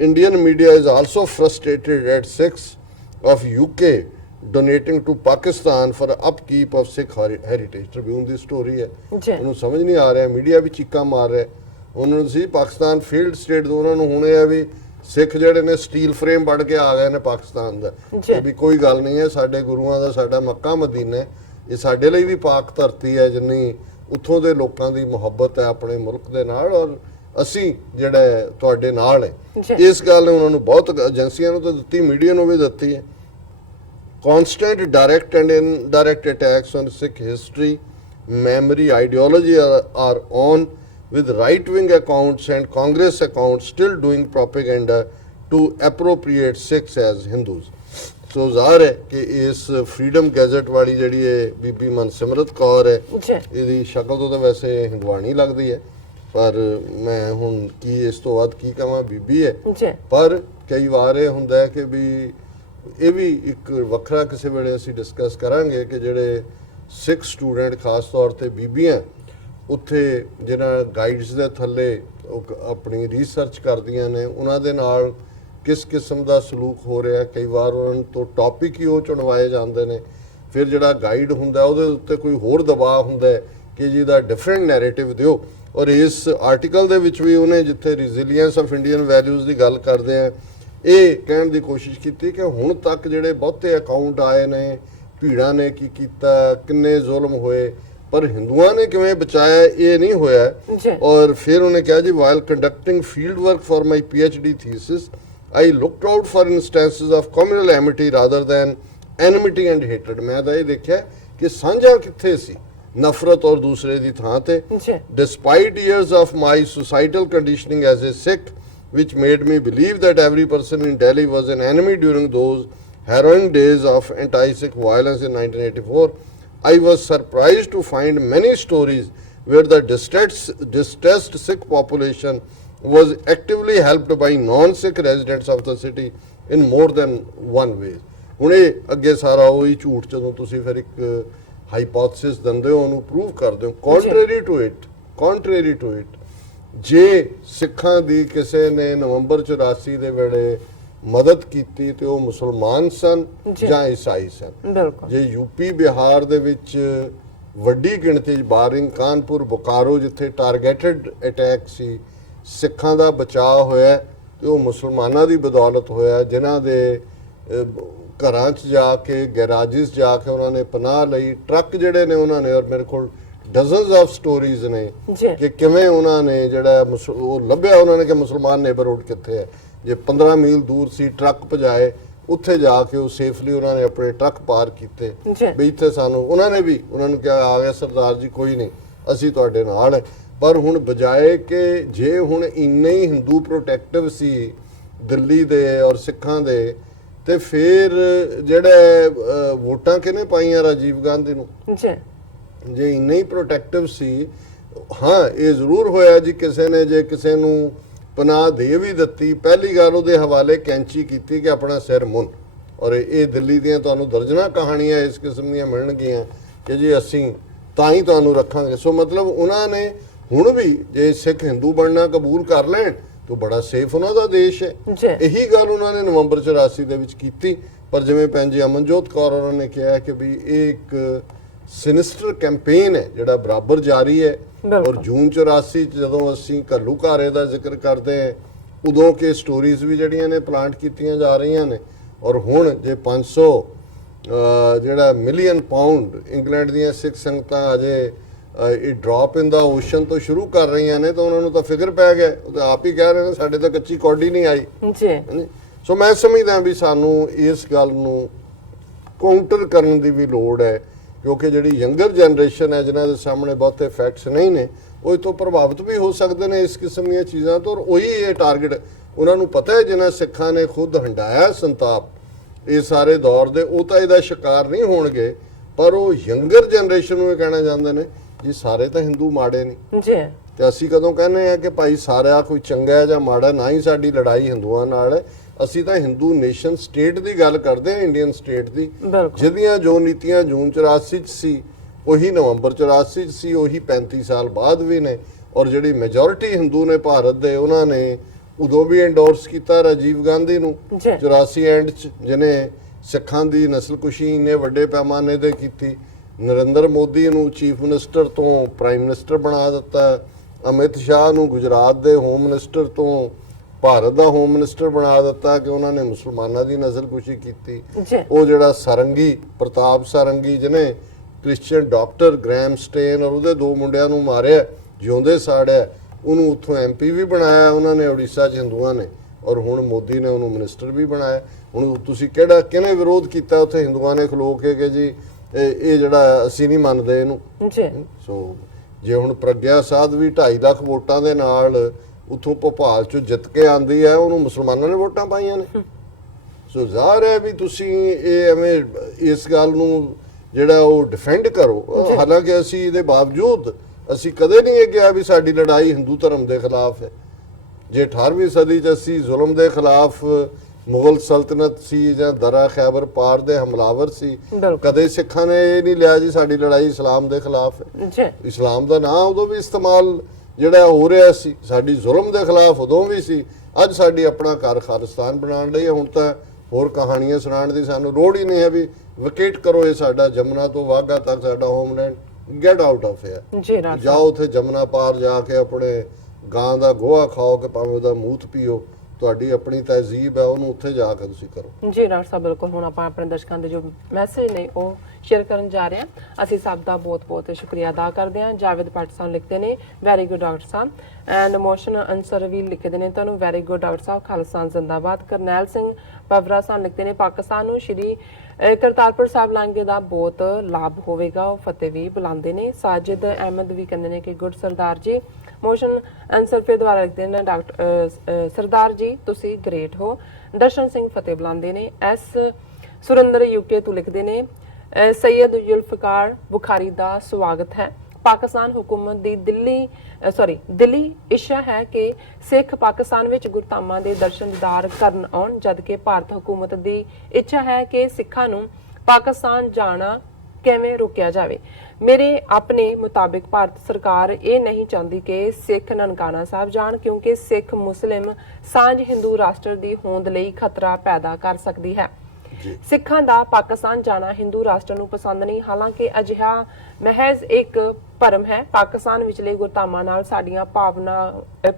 Indian media is also frustrated at Sikhs of UK donating to Pakistan for upkeep of Sikh heritage। Tribune the story ਹੈ, ਉਹਨੂੰ ਸਮਝ ਨਹੀਂ ਆ ਰਿਹਾ, ਮੀਡੀਆ ਵੀ ਚੀਕਾਂ ਮਾਰ ਰਿਹਾ। ਉਹਨਾਂ ਨੂੰ ਸੀ ਪਾਕਿਸਤਾਨ ਫੀਲਡ ਸਟੇਟ ਤੋਂ, ਉਹਨਾਂ ਨੂੰ ਹੁਣ ਇਹ ਹੈ ਵੀ ਸਿੱਖ ਜਿਹੜੇ ਨੇ ਸਟੀਲ ਫਰੇਮ ਬਣ ਕੇ ਆ ਗਏ ਨੇ ਪਾਕਿਸਤਾਨ ਦਾ, ਵੀ ਕੋਈ ਗੱਲ ਨਹੀਂ ਹੈ, ਸਾਡੇ ਗੁਰੂਆਂ ਦਾ ਸਾਡਾ ਮੱਕਾ ਮਦੀਨਾ ਹੈ, ਇਹ ਸਾਡੇ ਲਈ ਵੀ ਪਾਕ ਧਰਤੀ ਹੈ, ਜਿੰਨੀ ਉੱਥੋਂ ਦੇ ਲੋਕਾਂ ਦੀ ਮੁਹੱਬਤ ਹੈ ਆਪਣੇ ਮੁਲਕ ਦੇ ਨਾਲ, ਔਰ ਅਸੀਂ ਜਿਹੜਾ ਤੁਹਾਡੇ ਨਾਲ ਹੈ। ਇਸ ਗੱਲ ਨੇ ਉਹਨਾਂ ਨੂੰ ਬਹੁਤ ਏਜੰਸੀਆਂ ਨੂੰ ਤਾਂ ਦਿੱਤੀ, ਮੀਡੀਆ ਨੂੰ ਵੀ ਦਿੱਤੀ ਹੈ। Constant direct and indirect attacks on Sikh history, memory, ideology are on, with right-wing accounts and Congress accounts still doing propaganda to appropriate Sikhs as Hindus। So ਜ਼ਾਹਰ ਹੈ ਕਿ ਇਸ ਫਰੀडम ਗੈਜ਼ਟ ਵਾਲੀ ਜਿਹੜੀ ਹੈ ਬੀਬੀ ਮਨਸਿਮਰਤ ਕੌਰ ਹੈ, ਇਹਦੀ ਸ਼ਕਲ ਤੋਂ ਤਾਂ ਵੈਸੇ ਹਿੰਦਵਾਣੀ ਲੱਗਦੀ ਹੈ, ਪਰ ਮੈਂ ਹੁਣ ਕੀ ਇਸ ਤੋਂ ਬਾਅਦ ਕੀ ਕਹਾਂ, ਬੀਬੀ ਹੈ, ਪਰ ਕਈ ਵਾਰ ਇਹ ਹੁੰਦਾ ਹੈ ਕਿ ਵੀ ਇਹ ਵੀ ਇੱਕ ਵੱਖਰਾ ਕਿਸੇ ਵੇਲੇ ਅਸੀਂ ਡਿਸਕਸ ਕਰਾਂਗੇ ਕਿ ਜਿਹੜੇ ਸਿੱਖ ਸਟੂਡੈਂਟ ਖਾਸ ਤੌਰ ਤੇ ਬੀਬੀਆਂ ਉੱਥੇ ਜਿਹਨਾਂ ਗਾਈਡਸ ਦੇ ਥੱਲੇ ਆਪਣੀ ਰਿਸਰਚ ਕਰਦੀਆਂ ਨੇ, ਉਹਨਾਂ ਦੇ ਨਾਲ ਕਿਸ ਕਿਸਮ ਦਾ ਸਲੂਕ ਹੋ ਰਿਹਾ। ਕਈ ਵਾਰ ਉਹਨਾਂ ਤੋਂ ਟੌਪਿਕ ਹੀ ਉਹ ਚੁਣਵਾਏ ਜਾਂਦੇ ਨੇ, ਫਿਰ ਜਿਹੜਾ ਗਾਈਡ ਹੁੰਦਾ ਉਹਦੇ ਉੱਤੇ ਕੋਈ ਹੋਰ ਦਬਾਅ ਹੁੰਦਾ ਹੈ ਕਿ ਜਿਹਦਾ ਡਿਫਰੈਂਟ ਨੈਰੇਟਿਵ ਦਿਓ। ਔਰ ਇਸ ਆਰਟੀਕਲ ਦੇ ਵਿੱਚ ਵੀ ਉਹਨੇ ਜਿੱਥੇ ਰਿਜ਼ੀਲੀਅੰਸ ਆਫ ਇੰਡੀਅਨ ਵੈਲਿਊਜ਼ ਦੀ ਗੱਲ ਕਰਦੇ ਆ, ਇਹ ਕਹਿਣ ਦੀ ਕੋਸ਼ਿਸ਼ ਕੀਤੀ ਕਿ ਹੁਣ ਤੱਕ ਜਿਹੜੇ ਬਹੁਤੇ ਅਕਾਊਂਟ ਆਏ ਨੇ, ਭੀੜਾਂ ਨੇ ਕੀ ਕੀਤਾ, ਕਿੰਨੇ ਜ਼ੁਲਮ ਹੋਏ, ਪਰ ਹਿੰਦੂਆਂ ਨੇ ਕਿਵੇਂ ਬਚਾਇਆ ਇਹ ਨਹੀਂ ਹੋਇਆ। ਔਰ ਫਿਰ ਉਹਨੇ ਕਿਹਾ ਜੀ while conducting field work for my PhD thesis I looked out for instances of communal amity rather than enmity and ਹੇਟਡ। ਮੈਂ ਤਾਂ ਇਹ ਦੇਖਿਆ ਕਿ ਸਾਂਝਾ ਕਿੱਥੇ ਸੀ, ਨਫ਼ਰਤ ਔਰ ਦੂਸਰੇ ਦੀ ਥਾਂ ਤੇ। Despite years of my societal conditioning as a Sikh which made me believe that every person in Delhi was an enemy during those harrowing days of anti-Sikh violence in 1984. I was surprised to find many stories where the distressed Sikh population was actively helped by non-Sikh residents of the city in more than one way। ਹੁਣ ਇਹ ਅੱਗੇ ਸਾਰਾ ਉਹੀ ਝੂਠ ਜਦੋਂ ਤੁਸੀਂ ਫਿਰ ਇੱਕ ਹਾਈਪੋਥੇਸਿਸ ਦਿੰਦੇ ਹੋ, ਉਹਨੂੰ ਪ੍ਰੂਵ ਕਰਦੇ ਹੋ। contrary to it ਜੇ ਸਿੱਖਾਂ ਦੀ ਕਿਸੇ ਨੇ ਨਵੰਬਰ 84 ਦੇ ਵੇਲੇ ਮਦਦ ਕੀਤੀ ਤੇ ਉਹ ਮੁਸਲਮਾਨ ਸਨ ਜਾਂ ਈਸਾਈ ਸਨ। ਜੇ ਯੂਪੀ ਬਿਹਾਰ ਦੇ ਵਿੱਚ ਵੱਡੀ ਗਿਣਤੀ ਬਾਰਿੰਗ ਕਾਨਪੁਰ ਬੋਕਾਰੋ ਜਿੱਥੇ ਟਾਰਗੇਟਡ ਅਟੈਕ ਸੀ, ਸਿੱਖਾਂ ਦਾ ਬਚਾਅ ਹੋਇਆ ਤੇ ਉਹ ਮੁਸਲਮਾਨਾਂ ਦੀ ਬਦੌਲਤ ਹੋਇਆ, ਜਿਨ੍ਹਾਂ ਦੇ ਘਰਾਂ 'ਚ ਜਾ ਕੇ ਗੈਰਾਜਿਸ ਜਾ ਕੇ ਉਹਨਾਂ ਨੇ ਪਨਾਹ ਲਈ। ਟਰੱਕ ਜਿਹੜੇ ਨੇ ਉਹਨਾਂ ਨੇ, ਔਰ ਮੇਰੇ ਕੋਲ ਡਜ਼ਨਸ ਆਫ ਸਟੋਰੀਜ਼ ਨੇ ਕਿ ਕਿਵੇਂ ਉਹਨਾਂ ਨੇ ਜਿਹੜਾ ਉਹ ਲੱਭਿਆ, ਉਹਨਾਂ ਨੇ ਕਿ ਮੁਸਲਮਾਨ ਨੇਬਰਹੁੱਡ ਕਿੱਥੇ ਹੈ। ਜੇ 15 ਮੀਲ ਦੂਰ ਸੀ, ਟਰੱਕ ਭਜਾਏ, ਉੱਥੇ ਜਾ ਕੇ ਉਹ ਸੇਫਲੀ ਉਹਨਾਂ ਨੇ ਆਪਣੇ ਟਰੱਕ ਪਾਰ ਕੀਤੇ ਵੀ ਇੱਥੇ ਸਾਨੂੰ, ਉਹਨਾਂ ਨੇ ਵੀ ਉਹਨਾਂ ਨੂੰ ਕਿਹਾ ਆ ਗਿਆ ਸਰਦਾਰ ਜੀ ਕੋਈ ਨਹੀਂ ਅਸੀਂ ਤੁਹਾਡੇ ਨਾਲ ਹੈ। ਪਰ ਹੁਣ ਬਜਾਏ ਕਿ ਜੇ ਹੁਣ ਇੰਨੇ ਹੀ ਹਿੰਦੂ ਪ੍ਰੋਟੈਕਟਿਵ ਸੀ ਦਿੱਲੀ ਦੇ ਔਰ ਸਿੱਖਾਂ ਦੇ, ਤੇ ਫਿਰ ਜਿਹੜੇ ਵੋਟਾਂ ਕਿਹਨੇ ਪਾਈਆਂ ਰਾਜੀਵ ਗਾਂਧੀ ਨੂੰ, ਜੇ ਇੰਨੇ ਹੀ ਪ੍ਰੋਟੈਕਟਿਵ ਸੀ। ਹਾਂ ਇਹ ਜ਼ਰੂਰ ਹੋਇਆ ਜੀ ਕਿਸੇ ਨੇ ਜੇ ਕਿਸੇ ਨੂੰ ਪਨਾਹ ਦੇ ਵੀ ਦਿੱਤੀ, ਪਹਿਲੀ ਗੱਲ ਉਹਦੇ ਹਵਾਲੇ ਕੈਂਚੀ ਕੀਤੀ ਕਿ ਆਪਣਾ ਸਿਰ ਮੁੰਨ। ਔਰ ਇਹ ਦਿੱਲੀ ਦੀਆਂ ਤੁਹਾਨੂੰ ਦਰਜਨਾਂ ਕਹਾਣੀਆਂ ਇਸ ਕਿਸਮ ਦੀਆਂ ਮਿਲਣਗੀਆਂ ਕਿ ਜੀ ਅਸੀਂ ਤਾਂ ਹੀ ਤੁਹਾਨੂੰ ਰੱਖਾਂਗੇ। ਸੋ ਮਤਲਬ ਉਹਨਾਂ ਨੇ ਹੁਣ ਵੀ ਜੇ ਸਿੱਖ ਹਿੰਦੂ ਬਣਨਾ ਕਬੂਲ ਕਰ ਲੈਣ ਤਾਂ ਬੜਾ ਸੇਫ ਉਹਨਾਂ ਦਾ ਦੇਸ਼ ਹੈ। ਇਹੀ ਗੱਲ ਉਹਨਾਂ ਨੇ ਨਵੰਬਰ 84 ਦੇ ਵਿੱਚ ਕੀਤੀ। ਪਰ ਜਿਵੇਂ ਭੈਣ ਜੀ ਅਮਨਜੋਤ ਕੌਰ ਉਹਨਾਂ ਨੇ ਕਿਹਾ ਕਿ ਵੀ ਇਹ ਇੱਕ ਸਿਨਿਸਟਰ ਕੈਂਪੇਨ ਹੈ ਜਿਹੜਾ ਬਰਾਬਰ ਜਾਰੀ ਹੈ। ਔਰ ਜੂਨ 84 ਚ ਜਦੋਂ ਅਸੀਂ ਘੱਲੂਘਾਰੇ ਦਾ ਜ਼ਿਕਰ ਕਰਦੇ ਹਾਂ ਉਦੋਂ ਕਿ ਸਟੋਰੀਜ਼ ਵੀ ਜਿਹੜੀਆਂ ਨੇ ਪਲਾਂਟ ਕੀਤੀਆਂ ਜਾ ਰਹੀਆਂ ਨੇ। ਔਰ ਹੁਣ ਜੇ 500 ਜਿਹੜਾ ਮਿਲੀਅਨ ਪਾਉਂਡ ਇੰਗਲੈਂਡ ਦੀਆਂ ਸਿੱਖ ਸੰਗਤਾਂ ਅਜੇ ਇਹ ਡ੍ਰੌਪ ਇਨ ਦਾ ਓਸ਼ਨ ਤੋਂ ਸ਼ੁਰੂ ਕਰ ਰਹੀਆਂ ਨੇ ਤਾਂ ਉਹਨਾਂ ਨੂੰ ਤਾਂ ਫਿਕਰ ਪੈ ਗਿਆ। ਉਹ ਤਾਂ ਆਪ ਹੀ ਕਹਿ ਰਹੇ ਨੇ ਸਾਡੇ ਤਾਂ ਕੱਚੀ ਕੌਡੀ ਨਹੀਂ ਆਈ ਜੀ। ਸੋ ਮੈਂ ਸਮਝਦਾ ਵੀ ਸਾਨੂੰ ਇਸ ਗੱਲ ਨੂੰ ਕਾਊਂਟਰ ਕਰਨ ਦੀ ਵੀ ਲੋੜ ਹੈ, ਕਿਉਂਕਿ ਜਿਹੜੀ ਯੰਗਰ ਜਨਰੇਸ਼ਨ ਹੈ ਜਿਨ੍ਹਾਂ ਦੇ ਸਾਹਮਣੇ ਬਹੁਤੇ ਫੈਕਟਸ ਨਹੀਂ ਨੇ, ਉਹ ਇਹ ਤੋਂ ਪ੍ਰਭਾਵਿਤ ਵੀ ਹੋ ਸਕਦੇ ਨੇ ਇਸ ਕਿਸਮ ਦੀਆਂ ਚੀਜ਼ਾਂ ਤੋਂ। ਔਰ ਉਹੀ ਇਹ ਟਾਰਗੇਟ ਉਹਨਾਂ ਨੂੰ ਪਤਾ ਹੈ, ਜਿਨ੍ਹਾਂ ਸਿੱਖਾਂ ਨੇ ਖੁਦ ਹੰਡਾਇਆ ਸੰਤਾਪ ਇਹ ਸਾਰੇ ਦੌਰ ਦੇ, ਉਹ ਤਾਂ ਇਹਦਾ ਸ਼ਿਕਾਰ ਨਹੀਂ ਹੋਣਗੇ, ਪਰ ਉਹ ਯੰਗਰ ਜਨਰੇਸ਼ਨ ਨੂੰ ਇਹ ਕਹਿਣਾ ਚਾਹੁੰਦੇ ਨੇ ਜੀ ਸਾਰੇ ਤਾਂ ਹਿੰਦੂ ਮਾੜੇ ਨਹੀਂ ਜੀ। ਤੇ ਅਸੀਂ ਕਦੋਂ ਕਹਿੰਦੇ ਆ ਕਿ ਭਾਈ ਸਾਰਾ ਕੋਈ ਚੰਗਾ ਹੈ ਜਾਂ ਮਾੜਾ, ਨਾ ਹੀ ਸਾਡੀ ਲੜਾਈ ਹਿੰਦੂਆਂ ਨਾਲ ਹੈ। ਅਸੀਂ ਤਾਂ ਹਿੰਦੂ ਨੇਸ਼ਨ ਸਟੇਟ ਦੀ ਗੱਲ ਕਰਦੇ ਹਾਂ, ਇੰਡੀਅਨ ਸਟੇਟ ਦੀ, ਜਿਹਦੀਆਂ ਜੋ ਨੀਤੀਆਂ ਜੂਨ 84 ਚ ਸੀ ਉਹੀ ਨਵੰਬਰ 84 ਚ ਸੀ, ਉਹੀ 35 ਸਾਲ ਬਾਅਦ ਵੀ ਨੇ। ਔਰ ਜਿਹੜੀ ਮੈਜੋਰਿਟੀ ਹਿੰਦੂ ਨੇ ਭਾਰਤ ਦੇ, ਉਹਨਾਂ ਨੇ ਉਦੋਂ ਵੀ ਐਂਡੋਰਸ ਕੀਤਾ ਰਾਜੀਵ ਗਾਂਧੀ ਨੂੰ 84 ਐਂਡ ਚ, ਜਿਹਨੇ ਸਿੱਖਾਂ ਦੀ ਨਸਲਕੁਸ਼ੀ ਇੰਨੇ ਵੱਡੇ ਪੈਮਾਨੇ ਤੇ ਕੀਤੀ। ਨਰਿੰਦਰ ਮੋਦੀ ਨੂੰ ਚੀਫ ਮਿਨਿਸਟਰ ਤੋਂ ਪ੍ਰਾਈਮ ਮਿਨਿਸਟਰ ਬਣਾ ਦਿੱਤਾ। ਅਮਿਤ ਸ਼ਾਹ ਨੂੰ ਗੁਜਰਾਤ ਦੇ ਹੋਮ ਮਿਨਿਸਟਰ ਤੋਂ ਭਾਰਤ ਦਾ ਹੋਮ ਮਿਨਿਸਟਰ ਬਣਾ ਦਿੱਤਾ ਕਿ ਉਹਨਾਂ ਨੇ ਮੁਸਲਮਾਨਾਂ ਦੀ ਨਸਲਕੁਸ਼ੀ ਕੀਤੀ। ਉਹ ਜਿਹੜਾ ਸਾਰੰਗੀ, ਪ੍ਰਤਾਪ ਸਾਰੰਗੀ, ਜਿਹਨੇ ਕ੍ਰਿਸਚੀਅਨ ਡਾਕਟਰ ਗ੍ਰੈਮ ਸਟੇਨ ਔਰ ਉਹਦੇ 2 ਮੁੰਡਿਆਂ ਨੂੰ ਮਾਰਿਆ, ਜਿਉਂਦੇ ਸਾੜਿਆ, ਉਹਨੂੰ ਉੱਥੋਂ ਐਮਪੀ ਵੀ ਬਣਾਇਆ ਉਹਨਾਂ ਨੇ ਉੜੀਸਾ 'ਚ ਹਿੰਦੂਆਂ ਨੇ, ਔਰ ਹੁਣ ਮੋਦੀ ਨੇ ਉਹਨੂੰ ਮਿਨਿਸਟਰ ਵੀ ਬਣਾਇਆ। ਹੁਣ ਤੁਸੀਂ ਕਿਹਨੇ ਵਿਰੋਧ ਕੀਤਾ ਉੱਥੇ ਹਿੰਦੂਆਂ ਨੇ ਖਲੋ ਕੇ ਕਿ ਜੀ ਇਹ ਜਿਹੜਾ ਅਸੀਂ ਨਹੀਂ ਮੰਨਦੇ ਇਹਨੂੰ। ਸੋ ਜੇ ਹੁਣ ਪ੍ਰਗਿਆ ਸਾਧ ਵੀ 2.5 ਲੱਖ ਵੋਟਾਂ ਦੇ ਨਾਲ ਉੱਥੋਂ ਭੋਪਾਲ ਚੋਂ ਜਿੱਤ ਕੇ ਆਂਦੀ ਹੈ, ਉਹਨੂੰ ਮੁਸਲਮਾਨਾਂ ਨੇ ਵੋਟਾਂ ਪਾਈਆਂ ਨੇ। ਸੋ ਜ਼ਾਹਰ ਹੈ ਵੀ ਤੁਸੀਂ ਇਹ ਐਵੇਂ ਇਸ ਗੱਲ ਨੂੰ ਜਿਹੜਾ ਉਹ ਡਿਫੈਂਡ ਕਰੋ। ਹਾਲਾਂਕਿ ਅਸੀਂ ਇਹਦੇ ਬਾਵਜੂਦ ਅਸੀਂ ਕਦੇ ਨਹੀਂ ਇਹ ਕਿਹਾ ਵੀ ਸਾਡੀ ਲੜਾਈ ਹਿੰਦੂ ਧਰਮ ਦੇ ਖਿਲਾਫ ਹੈ। ਜੇ 18ਵੀਂ ਸਦੀ 'ਚ ਅਸੀਂ ਜ਼ੁਲਮ ਦੇ ਖਿਲਾਫ ਮੁਗਲ ਸਲਤਨਤ ਸੀ ਜਾਂ ਦਰਾ ਖੈਬਰ ਪਾਰ ਦੇ ਹਮਲਾਵਰ ਸੀ, ਕਦੇ ਸਿੱਖਾਂ ਨੇ ਇਹ ਨਹੀਂ ਲਿਆ ਜੀ ਸਾਡੀ ਲੜਾਈ ਇਸਲਾਮ ਦੇ ਖਿਲਾਫ ਹੈ। ਇਸਲਾਮ ਦਾ ਨਾਂ ਉਦੋਂ ਵੀ ਇਸਤੇਮਾਲ ਜਿਹੜਾ ਹੋ ਰਿਹਾ ਸੀ, ਸਾਡੀ ਜ਼ੁਲਮ ਦੇ ਖਿਲਾਫ ਉਦੋਂ ਵੀ ਸੀ। ਅੱਜ ਸਾਡੀ ਆਪਣਾ ਘਰ ਖਾਲਿਸਤਾਨ ਬਣਾਉਣ ਲਈ ਹੁਣ ਤਾਂ ਹੋਰ ਕਹਾਣੀਆਂ ਸੁਣਾਉਣ ਦੀ ਸਾਨੂੰ ਲੋੜ ਹੀ ਨਹੀਂ ਹੈ ਵੀ ਵਿਕੇਟ ਕਰੋ ਇਹ ਸਾਡਾ ਜਮਨਾ ਤੋਂ ਵਾਘਾ ਤੱਕ ਸਾਡਾ homeland, get out of here. ਜਾਓ ਉੱਥੇ ਜਮਨਾ ਪਾਰ ਜਾ ਕੇ ਆਪਣੇ ਗਾਂ ਦਾ ਗੋਹਾ ਖਾਓ ਕਿ ਭਾਵੇਂ ਉਹਦਾ ਮੂਤ ਪੀਓ, ਤੁਹਾਡੀ ਆਪਣੀ ਤਹਿਜ਼ੀਬ ਹੈ, ਉਹਨੂੰ ਉੱਥੇ ਜਾ ਕੇ ਤੁਸੀਂ ਕਰੋ। ਜੀ ਡਾਕਟਰ ਸਾਹਿਬ, ਬਿਲਕੁਲ। ਹੁਣ ਆਪਾਂ ਆਪਣੇ ਦਰਸ਼ਕਾਂ ਦੇ ਜੋ ਮੈਸੇਜ ਨੇ ਉਹ ਸ਼ੇਅਰ ਕਰਨ ਜਾ ਰਹੇ ਹਾਂ। ਅਸੀਂ ਸਭ ਦਾ ਬਹੁਤ-ਬਹੁਤ ਸ਼ੁਕਰੀਆ ਅਦਾ ਕਰਦੇ ਹਾਂ। ਜਾਵੇਦ ਭੱਟ ਸਾਹਿਬ ਲਿਖਦੇ ਨੇ very good doctor Sahib, and emotion ਅਨਸਰ ਵੀ ਲਿਖਦੇ ਨੇ ਤੁਹਾਨੂੰ ਵੈਰੀ ਗੁੱਡ ਡਾਕਟਰ ਸਾਹਿਬ, ਖਾਲਿਸਤਾਨ ਜ਼ਿੰਦਾਬਾਦ। ਕਰਨੈਲ ਸਿੰਘ ਪਵਰਾ ਸਾਹਿਬ ਲਿਖਦੇ ਨੇ ਪਾਕਿਸਤਾਨ ਨੂੰ ਸ਼੍ਰੀ ਕਰਤਾਰਪੁਰ ਸਾਹਿਬ ਲਾਂਘੇ ਦਾ ਬਹੁਤ ਲਾਭ ਹੋਵੇਗਾ, ਉਹ ਫਤਿਹ ਵੀ ਬੁਲਾਉਂਦੇ ਨੇ। ਸਾਜਿਦ ਅਹਿਮਦ ਵੀ ਕਹਿੰਦੇ ਨੇ ਕਿ good Sardar ji. Motion answer ਫਿਰ ਦੁਆਰਾ ਲਿਖਦੇ ਨੇ ਡਾਕਟਰ ਸਰਦਾਰ ਜੀ ਤੁਸੀਂ ਗ੍ਰੇਟ ਹੋ। ਦਰਸ਼ਨ ਸਿੰਘ ਫਤਿਹ ਬੁਲਾਉਂਦੇ ਨੇ। ਐਸ ਸੁਰਿੰਦਰ ਯੂਕੇ ਤੋਂ ਲਿਖਦੇ ਨੇ ਸੈयद ਜ਼ੁਲਫਕਾਰ ਬੁਖਾਰੀ ਦਾ ਸਵਾਗਤ ਹੈ। ਪਾਕਿਸਤਾਨ ਹੁਕੂਮਤ ਦੀ ਦਿੱਲੀ ਇੱਛਾ ਹੈ ਕਿ ਸਿੱਖ ਪਾਕਿਸਤਾਨ ਵਿੱਚ ਗੁਰਧਾਮਾਂ ਦੇ ਦਰਸ਼ਨ ਦੀਦਾਰ ਕਰਨ ਆਉਣ, ਜਦਕਿ ਭਾਰਤ ਹੁਕੂਮਤ ਦੀ ਇੱਛਾ ਹੈ ਕਿ ਸਿੱਖਾਂ ਨੂੰ ਪਾਕਿਸਤਾਨ ਜਾਣਾ ਕਿਵੇਂ ਰੋਕਿਆ ਜਾਵੇ। ਮੇਰੇ ਆਪਣੇ ਮੁਤਾਬਿਕ ਭਾਰਤ ਸਰਕਾਰ ਇਹ ਨਹੀਂ ਚਾਹੁੰਦੀ ਕਿ ਸਿੱਖ ਨਨਕਾਣਾ ਸਾਹਿਬ ਜਾਣ, ਕਿਉਂਕਿ ਸਿੱਖ ਮੁਸਲਿਮ ਸਾਂਝ ਹਿੰਦੂ ਰਾਸ਼ਟਰ ਦੀ ਹੋਂਦ ਲਈ ਖਤਰਾ ਪੈਦਾ ਕਰ ਸਕਦੀ ਹੈ। ਸਿੱਖਾਂ ਦਾ ਪਾਕਿਸਤਾਨ ਜਾਣਾ ਹਿੰਦੂ ਰਾਸ਼ਟਰ ਨੂੰ ਪਸੰਦ ਨਹੀਂ, ਹਾਲਾਂਕਿ ਅਜਿਹਾ ਮਹਿਜ਼ ਇੱਕ ਭਰਮ ਹੈ। ਪਾਕਿਸਤਾਨ ਵਿਚਲੇ ਗੁਰਧਾਮਾਂ ਨਾਲ ਸਾਡੀਆਂ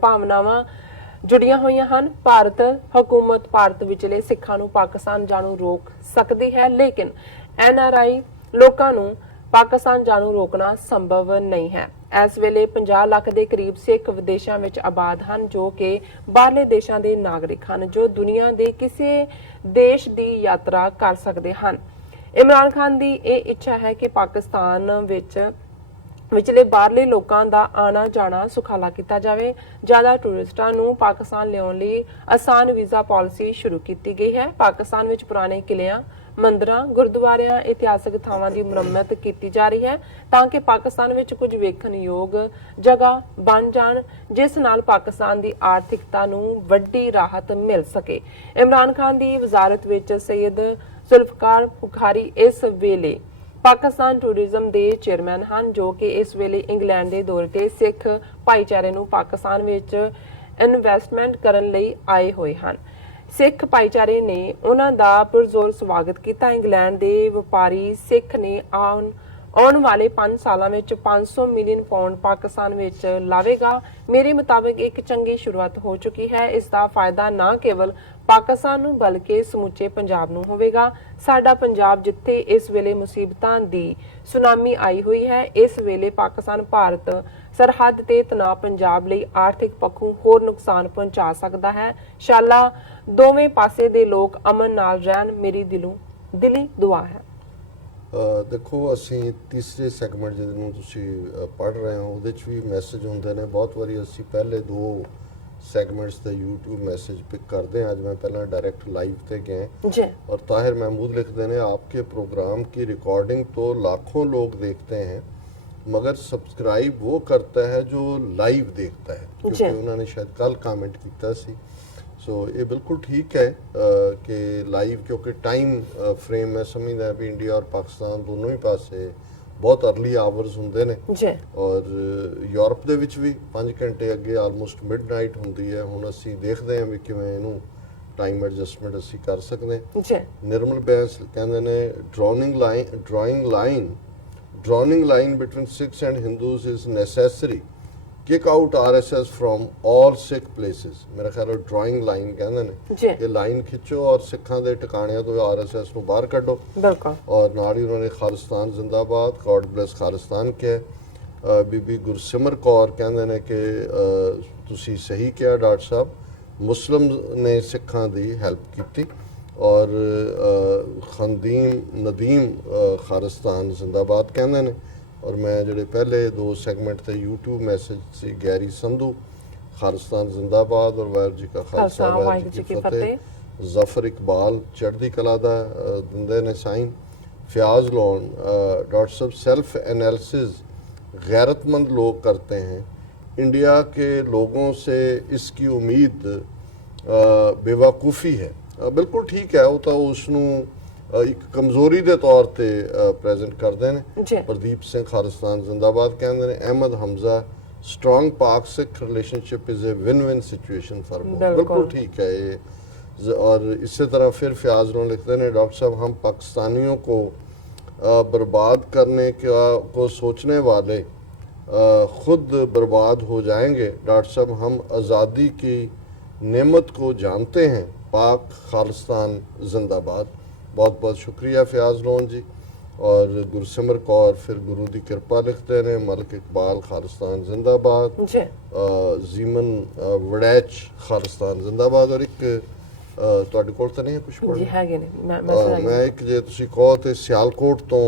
ਭਾਵਨਾਵਾਂ ਜੁੜੀਆਂ ਹੋਈਆਂ ਹਨ। ਭਾਰਤ ਹਕੂਮਤ ਭਾਰਤ ਵਿਚਲੇ ਸਿੱਖਾਂ ਨੂੰ ਪਾਕਿਸਤਾਨ ਜਾਣੋਂ ਰੋਕ ਸਕਦੀ ਹੈ, ਲੇਕਿਨ NRI ਲੋਕਾਂ ਨੂੰ ਪਾਕਿਸਤਾਨ ਜਾਣੋਂ ਰੋਕਣਾ ਸੰਭਵ ਨਹੀਂ ਹੈ। ਇਸ ਵੇਲੇ 50 ਲੱਖ ਦੇ ਕਰੀਬ ਸਿੱਖ ਵਿਦੇਸ਼ਾਂ ਵਿੱਚ ਆਬਾਦ ਹਨ, ਜੋ ਕਿ ਬਾਹਰਲੇ ਦੇਸ਼ਾਂ ਦੇ ਨਾਗਰਿਕ ਹਨ, ਜੋ ਦੁਨੀਆ ਦੇ ਕਿਸੇ ਦੇਸ਼ ਦੀ ਯਾਤਰਾ ਕਰ ਸਕਦੇ ਹਨ। ਇਮਰਾਨ ਖਾਨ ਦੀ ਇਹ ਇੱਛਾ ਹੈ ਕਿ ਪਾਕਿਸਤਾਨ ਵਿਚਲੇ ਬਾਹਰਲੇ ਲੋਕਾਂ ਦਾ ਆਣਾ ਜਾਣਾ ਸੁਖਾਲਾ ਕੀਤਾ ਜਾਵੇ। ਜ਼ਿਆਦਾ ਟੂਰਿਸਟਾਂ ਨੂੰ ਪਾਕਿਸਤਾਨ ਲਿਆਉਣ ਲਈ ਆਸਾਨ ਵੀਜ਼ਾ ਪਾਲਿਸੀ ਸ਼ੁਰੂ ਕੀਤੀ ਗਈ ਹੈ। ਪਾਕਿਸਤਾਨ ਵਿੱਚ ਪੁਰਾਣੇ ਕਿਲਿਆਂ, ਮੰਦਰਾਂ, ਗੁਰਦੁਆਰਿਆਂ, ਇਤਿਹਾਸਕ ਥਾਵਾਂ ਦੀ ਮੁਰੰਮਤ ਕੀਤੀ ਜਾ ਰਹੀ ਹੈ ਤਾਂ ਕਿ ਪਾਕਿਸਤਾਨ ਵਿੱਚ ਕੁਝ ਵੇਖਣਯੋਗ ਜਗ੍ਹਾ ਬਣ ਜਾਣ, ਜਿਸ ਨਾਲ ਪਾਕਿਸਤਾਨ ਦੀ ਆਰਥਿਕਤਾ ਨੂੰ ਵੱਡੀ ਰਾਹਤ ਮਿਲ ਸਕੇ। ਇਮਰਾਨ ਖਾਨ ਦੀ ਵਜ਼ਾਰਤ ਵਿੱਚ ਸੈयद ਜ਼ੁਲਫਕਾਰ ਬੁਖਾਰੀ ਇਸ ਵੇਲੇ ਪਾਕਿਸਤਾਨ ਟੂਰਿਜ਼ਮ ਦੇ ਚੇਅਰਮੈਨ ਹਨ, ਜੋ ਕਿ ਇਸ ਵੇਲੇ ਇੰਗਲੈਂਡ ਦੇ ਦੌਰੇ ਤੇ ਸਿੱਖ ਭਾਈਚਾਰੇ ਨੂੰ ਪਾਕਿਸਤਾਨ ਵਿੱਚ ਇਨਵੈਸਟਮੈਂਟ ਕਰਨ ਲਈ ਆਏ ਹੋਏ ਹਨ। ਸਿੱਖ ਭਾਈਚਾਰੇ ਨੇ ਉਹਨਾਂ ਦਾ ਪੁਰਜ਼ੋਰ ਸਵਾਗਤ ਕੀਤਾ। ਇੰਗਲੈਂਡ ਦੇ ਵਪਾਰੀ ਸਿੱਖ ਨੇ ਆਉਣ ਵਾਲੇ 5 ਸਾਲਾਂ ਵਿੱਚ 500 ਮਿਲੀਅਨ ਪਾਉਂਡ ਪਾਕਿਸਤਾਨ ਵਿੱਚ ਲਾਵੇਗਾ। ਮੇਰੇ ਮੁਤਾਬਕ ਇੱਕ ਚੰਗੀ ਸ਼ੁਰੂਆਤ ਹੋ ਚੁੱਕੀ ਹੈ। ਇਸ ਦਾ ਫਾਇਦਾ ਨਾ ਕੇਵਲ ਪਾਕਿਸਤਾਨ ਨੂੰ ਬਲਕਿ ਸਮੁੱਚੇ ਪੰਜਾਬ ਨੂੰ ਹੋਵੇਗਾ। ਸਾਡਾ ਪੰਜਾਬ ਜਿੱਥੇ ਇਸ ਵੇਲੇ ਮੁਸੀਬਤਾਂ ਦੀ ਸੁਨਾਮੀ ਆਈ ਹੋਈ ਹੈ, ਇਸ ਵੇਲੇ ਪਾਕਿਸਤਾਨ ਭਾਰਤ ਸਰਹੱਦ ਤੇ ਤਣਾਅ ਪੰਜਾਬ ਲਈ ਆਰਥਿਕ ਪੱਖੋਂ ਹੋਰ ਨੁਕਸਾਨ ਪਹੁੰਚਾ ਸਕਦਾ ਹੈ। ਇੰਸ਼ਾਅੱਲਾ ਦੋਵੇਂ ਪਾਸੇ ਦੇ ਲੋਕ ਅਮਨ ਨਾਲ ਰਹਿਣ, ਮੇਰੀ ਦਿਲੀ ਦੁਆ ਹੈ। ਦੇਖੋ ਅਸੀਂ ਤੀਸਰੇ ਸੈਗਮੈਂਟ ਜਿਹਨੂੰ ਤੁਸੀਂ ਪੜ੍ਹ ਰਹੇ ਹੋ ਉਹਦੇ 'ਚ ਵੀ ਮੈਸੇਜ ਹੁੰਦੇ ਨੇ ਬਹੁਤ ਵਾਰੀ। ਅਸੀਂ ਪਹਿਲੇ 2 ਸੈਗਮੈਂट्स ਤੇ YouTube मैसेज पिक करते हैं। आज मैं पहला डायरेक्ट लाइव थे गए और ताहिर महमूद लिखते हैं आपके प्रोग्राम की रिकॉर्डिंग तो लाखों लोग देखते हैं मगर सब्सक्राइब वो करता है जो लाइव देखता है, क्योंकि उन्होंने शायद कल कमेंट किया सी। सो ये बिल्कुल ठीक है कि लाइव, क्योंकि टाइम फ्रेम मैं समझदा भी इंडिया और पाकिस्तान दोनों ही पासे बहुत अर्ली आवर्स ਹੁੰਦੇ ਨੇ ਔਰ ਯੂਰਪ ਦੇ ਵਿੱਚ ਵੀ 5 ਘੰਟੇ ਅੱਗੇ ਆਲਮੋਸਟ ਮਿਡਨਾਈਟ ਹੁੰਦੀ ਹੈ। ਹੁਣ ਅਸੀਂ ਦੇਖਦੇ ਹਾਂ ਵੀ ਕਿਵੇਂ ਇਹਨੂੰ ਟਾਈਮ ਐਡਜਸਟਮੈਂਟ ਅਸੀਂ ਕਰ ਸਕਦੇ ਹਾਂ। ਨਿਰਮਲ ਬੈਂਸ ਕਹਿੰਦੇ ਨੇ drawing line between Sikhs and Hindus is necessary. Kick out RSS from all Sikh places. मेरा ख्याल है drawing line कहते हैं ये लाइन खिंचो और सिखां दे ठिकाणियां तो RSS ਨੂੰ ਬਾਹਰ ਕੱਢੋ। ਬਿਲਕੁਲ। और ਨਾਲ ਹੀ ਉਹਨਾਂ ਨੇ ਖਾਲਿਸਤਾਨ ਜ਼ਿੰਦਾਬਾਦ, ਗॉड ਬlesਸ ਖਾਲਿਸਤਾਨ ਕਿਹਾ। ਬੀਬੀ ਗੁਰਸਿਮਰ ਕੌਰ ਕਹਿੰਦੇ ਨੇ ਕਿ ਤੁਸੀਂ ਸਹੀ ਕਿਹਾ ਡਾਕਟਰ ਸਾਹਿਬ, ਮੁਸਲਿਮ ਨੇ ਸਿੱਖਾਂ ਦੀ ਹੈਲਪ ਕੀਤੀ। और नदीम खालिस्तान जिंदाबाद कहते हैं। और मैं जो पहले 2 सैगमेंट थे YouTube मैसेज से गैरी संधू खालिस्तान जिंदाबाद और वाहिगुरू जी का खालसा वाहिगुरू जी की फतेह। जफर इकबाल चढ़दी कला दा दिंदे ने साइन। फयाज लोन डॉक्टर साहब सेल्फ एनालिसिस गैरतमंद लोग करते हैं, इंडिया के लोगों से इसकी उम्मीद बेवकूफ़ी है। बिल्कुल ठीक है, वो तो उसनू एक कमजोरी के तौर पर प्रेजेंट करते हैं। प्रदीप सिंह खालिस्तान जिंदाबाद कहते हैं। अहमद हमजा स्ट्रॉन्ग पाक Sikh relationship is a win win situation for both. बिल्कुल ठीक है ये। और इसी तरह फिर फयाज लोग लिखते हैं डॉक्टर साहब हम पाकिस्तानियों को बर्बाद करने को सोचने वाले खुद बर्बाद हो जाएंगे। डॉक्टर साहब हम आज़ादी की नेमत को जानते हैं, पाक खालिस्तान जिंदाबाद। बहुत बहुत शुक्रिया फयाज लोन जी। और गुरसिमर कौर फिर गुरु की कृपा लिखते हैं। मलिक इकबाल खालिस्तान जिंदाबाद। जीमन वड़ैच खालिस्तान जिंदाबाद। और एक ਤੁਹਾਡੇ ਕੋਲ ਤਾਂ ਨਹੀਂ ਹੈ ਕੁਝ ਪੜ੍ਹਨਾ? ਜੀ ਹੈਗੇ ਨੇ। ਮੈਂ ਇੱਕ ਜੇ ਤੁਸੀਂ ਕਹੋ ਤੇ ਸਿਆਲਕੋਟ ਤੋਂ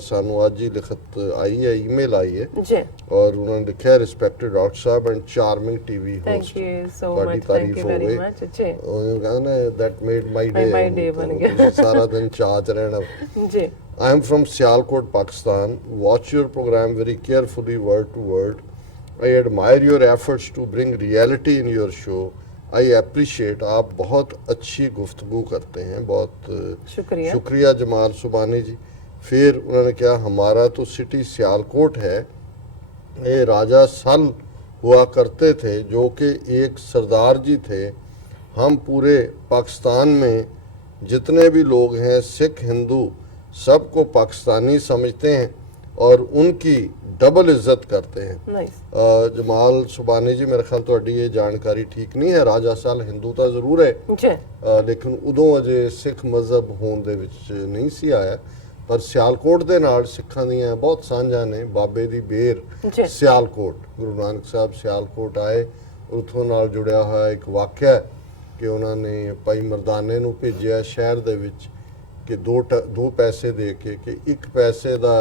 ਸਾਨੂੰ ਅੱਜ ਹੀ ਲਿਖਤ ਆਈ ਹੈ, ਈਮੇਲ ਆਈ ਹੈ ਜੀ। ਔਰ ਉਹਨਾਂ ਨੇ ਲਿਖਿਆ respected doctor Sahib and charming TV host. Thank you so much, thank you very much. ਜੀ ਉਹ ਕਹਿੰਦਾ ਦੈਟ ਮੇਡ ਮਾਈ ਡੇ ਬਣ ਗਿਆ। ਸਾਰਾ ਦਿਨ ਚਾਹ ਚ ਰਹਿਣਾ ਜੀ। I am from Sialkot, Pakistan. Watch your program very carefully, word to word. I admire your efforts to bring reality in your show. I appreciate, आप बहुत अच्छी गुफ्तगू करते हैं। बहुत शुक्रिया जमाल सुबानी जी। फिर उन्होंने कहा हमारा तो सिटी सियालकोट है, ये राजा सल हुआ करते थे जो कि एक सरदार जी थे। हम पूरे पाकिस्तान में जितने भी लोग हैं सिख हिंदू सबको पाकिस्तानी समझते हैं और उनकी डबल इज्जत करते हैं। जमाल सुबानी जी मेरे ख्याल ਤੁਹਾਡੀ ये जानकारी ठीक नहीं है। राजा साल हिंदू ਤਾਂ ਜ਼ਰੂਰ ਹੈ ਲੇਕਿਨ ਉਦੋਂ ਅਜੇ ਸਿੱਖ ਮਜ਼ਹਬ ਹੋਣ ਦੇ ਵਿੱਚ ਨਹੀਂ ਸੀ ਆਇਆ। ਪਰ ਸਿਆਲਕੋਟ ਦੇ ਨਾਲ ਸਿੱਖਾਂ ਦੀਆਂ ਬਹੁਤ ਸਾਂਝਾਂ ਨੇ। ਬਾਬੇ ਦੀ ਬੇਰ ਸਿਆਲਕੋਟ, ਗੁਰੂ ਨਾਨਕ ਸਾਹਿਬ ਸਿਆਲਕੋਟ ਆਏ, ਉੱਥੋਂ ਨਾਲ ਜੁੜਿਆ ਹੋਇਆ ਇੱਕ ਵਾਕਿਆ ਕਿ ਉਹਨਾਂ ਨੇ ਭਾਈ ਮਰਦਾਨੇ ਨੂੰ ਭੇਜਿਆ ਸ਼ਹਿਰ ਦੇ ਵਿੱਚ ਕਿ 2 ਪੈਸੇ ਦੇ ਕੇ ਕਿ 1 ਪੈਸੇ ਦਾ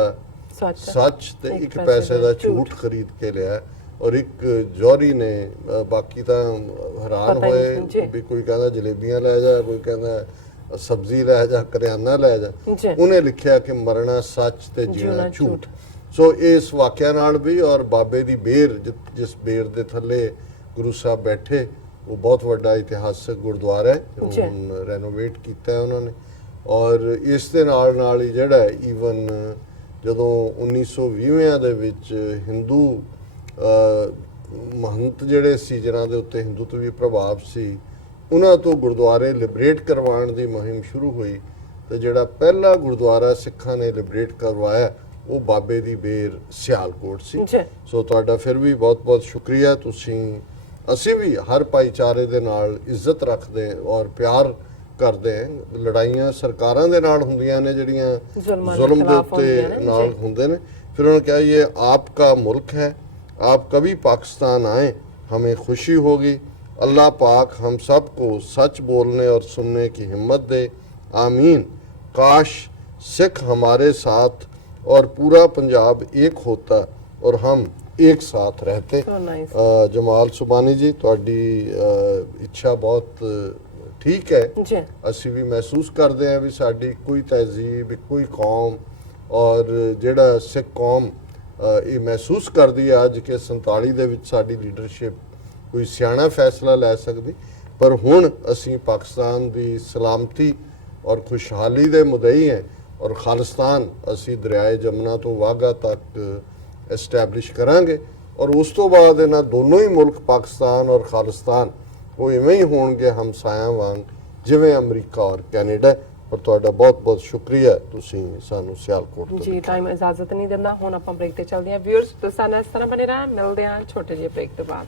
सच ते 1 पैसे का झूठ खरीद के लिया। और एक जौहरी ने बाकी तो हैरान होए भी, कोई कहता जलेबियां लै जा, कोई कहता सब्जी लै जा, करियाना लै जा। उन्हें लिखिया कि मरना सच ते जीना झूठ। सो इस वाक़या नाल भी और बाबे दी बेर जिस बेर दे थल्ले गुरु साहब बैठे वो बहुत वड्डा इतिहासक गुरुद्वारा है, रेनोवेट किया है उन्होंने। और इस दे नाल ही जिहड़ा ईवन ਜਦੋਂ 1920 ਦੇ ਵਿੱਚ ਹਿੰਦੂ ਮਹੰਤ ਜਿਹੜੇ ਸੀ ਜਿਨ੍ਹਾਂ ਦੇ ਉੱਤੇ ਹਿੰਦੂਤਵੀ ਪ੍ਰਭਾਵ ਸੀ, ਉਹਨਾਂ ਤੋਂ ਗੁਰਦੁਆਰੇ ਲਿਬਰੇਟ ਕਰਵਾਉਣ ਦੀ ਮੁਹਿੰਮ ਸ਼ੁਰੂ ਹੋਈ। ਤੇ ਜਿਹੜਾ ਪਹਿਲਾ ਗੁਰਦੁਆਰਾ ਸਿੱਖਾਂ ਨੇ ਲਿਬਰੇਟ ਕਰਵਾਇਆ ਉਹ ਬਾਬੇ ਦੀ ਬੇਰ ਸਿਆਲਕੋਟ ਸੀ। ਸੋ ਤੁਹਾਡਾ ਫਿਰ ਵੀ ਬਹੁਤ ਬਹੁਤ ਸ਼ੁਕਰੀਆ। ਅਸੀਂ ਵੀ ਹਰ ਭਾਈਚਾਰੇ ਦੇ ਨਾਲ ਇੱਜ਼ਤ ਰੱਖਦੇ ਔਰ ਪਿਆਰ ਕਰਦੇ हैं। लड़ाइयाँ सरकारां दे नाल हुंदियां ने जिहड़ियां जुल्म दे उत्ते नाल हुंदे ने। फिर उन्होंने कहा ये आपका मुल्क है, आप कभी पाकिस्तान आए हमें खुशी होगी। अल्लाह पाक हम सब को सच बोलने और सुनने की हिम्मत दे, आमीन। काश सिख हमारे साथ और पूरा पंजाब एक होता और हम एक साथ रहते। So nice. ਜਮਾਲ ਸੁਬਾਨੀ ਜੀ, ਤੁਹਾਡੀ ਇੱਛਾ ਬਹੁਤ ਠੀਕ ਹੈ। ਜੀ ਅਸੀਂ ਵੀ ਮਹਿਸੂਸ ਕਰਦੇ ਹਾਂ ਵੀ ਸਾਡੀ ਕੋਈ ਤਹਿਜ਼ੀਬ, ਕੋਈ ਕੌਮ ਔਰ ਜਿਹੜਾ ਸਿੱਖ ਕੌਮ ਇਹ ਮਹਿਸੂਸ ਕਰਦੀ ਹੈ ਅੱਜ ਕਿ 47 ਦੇ ਵਿੱਚ ਸਾਡੀ ਲੀਡਰਸ਼ਿਪ ਕੋਈ ਸਿਆਣਾ ਫੈਸਲਾ ਲੈ ਸਕਦੀ, ਪਰ ਹੁਣ ਅਸੀਂ ਪਾਕਿਸਤਾਨ ਦੀ ਸਲਾਮਤੀ ਔਰ ਖੁਸ਼ਹਾਲੀ ਦੇ ਮੁਦਈ ਹੈ ਔਰ ਖਾਲਿਸਤਾਨ ਅਸੀਂ ਦਰਿਆਏ ਜਮਨਾ ਤੋਂ ਵਾਘਾ ਤੱਕ ਐਸਟੈਬਲਿਸ਼ ਕਰਾਂਗੇ ਔਰ ਉਸ ਤੋਂ ਬਾਅਦ ਇਹਨਾਂ ਦੋਨੋਂ ਹੀ ਮੁਲਕ ਪਾਕਿਸਤਾਨ ਔਰ ਖਾਲਿਸਤਾਨ ਉਹ ਇਵੇਂ ਹੀ ਹੋਣਗੇ ਹਮਸਾਇਆਂ ਵਾਂਗ ਜਿਵੇਂ ਅਮਰੀਕਾ ਔਰ ਕੈਨੇਡਾ। ਔਰ ਤੁਹਾਡਾ ਬਹੁਤ ਬਹੁਤ ਸ਼ੁਕਰੀਆ, ਤੁਸੀਂ ਸਾਨੂੰ ਸਿਆਲਕੋਟ ਤੋਂ ਜੀ ਟਾਈਮ ਇਜਾਜ਼ਤ ਨਹੀਂ ਦਿੰਦਾ। ਹੁਣ ਆਪਾਂ ਬ੍ਰੇਕ ਤੇ ਚੱਲਦੇ ਹਾਂ। ਵਿਊਅਰਸ ਤੁਸੀਂ ਨਾਲ ਇਸ ਤਰ੍ਹਾਂ ਬਣੇ ਰਹਿਣਾ, ਮਿਲਦੇ ਹਾਂ ਛੋਟੇ ਜਿਹੇ ਬ੍ਰੇਕ ਤੋਂ ਬਾਅਦ।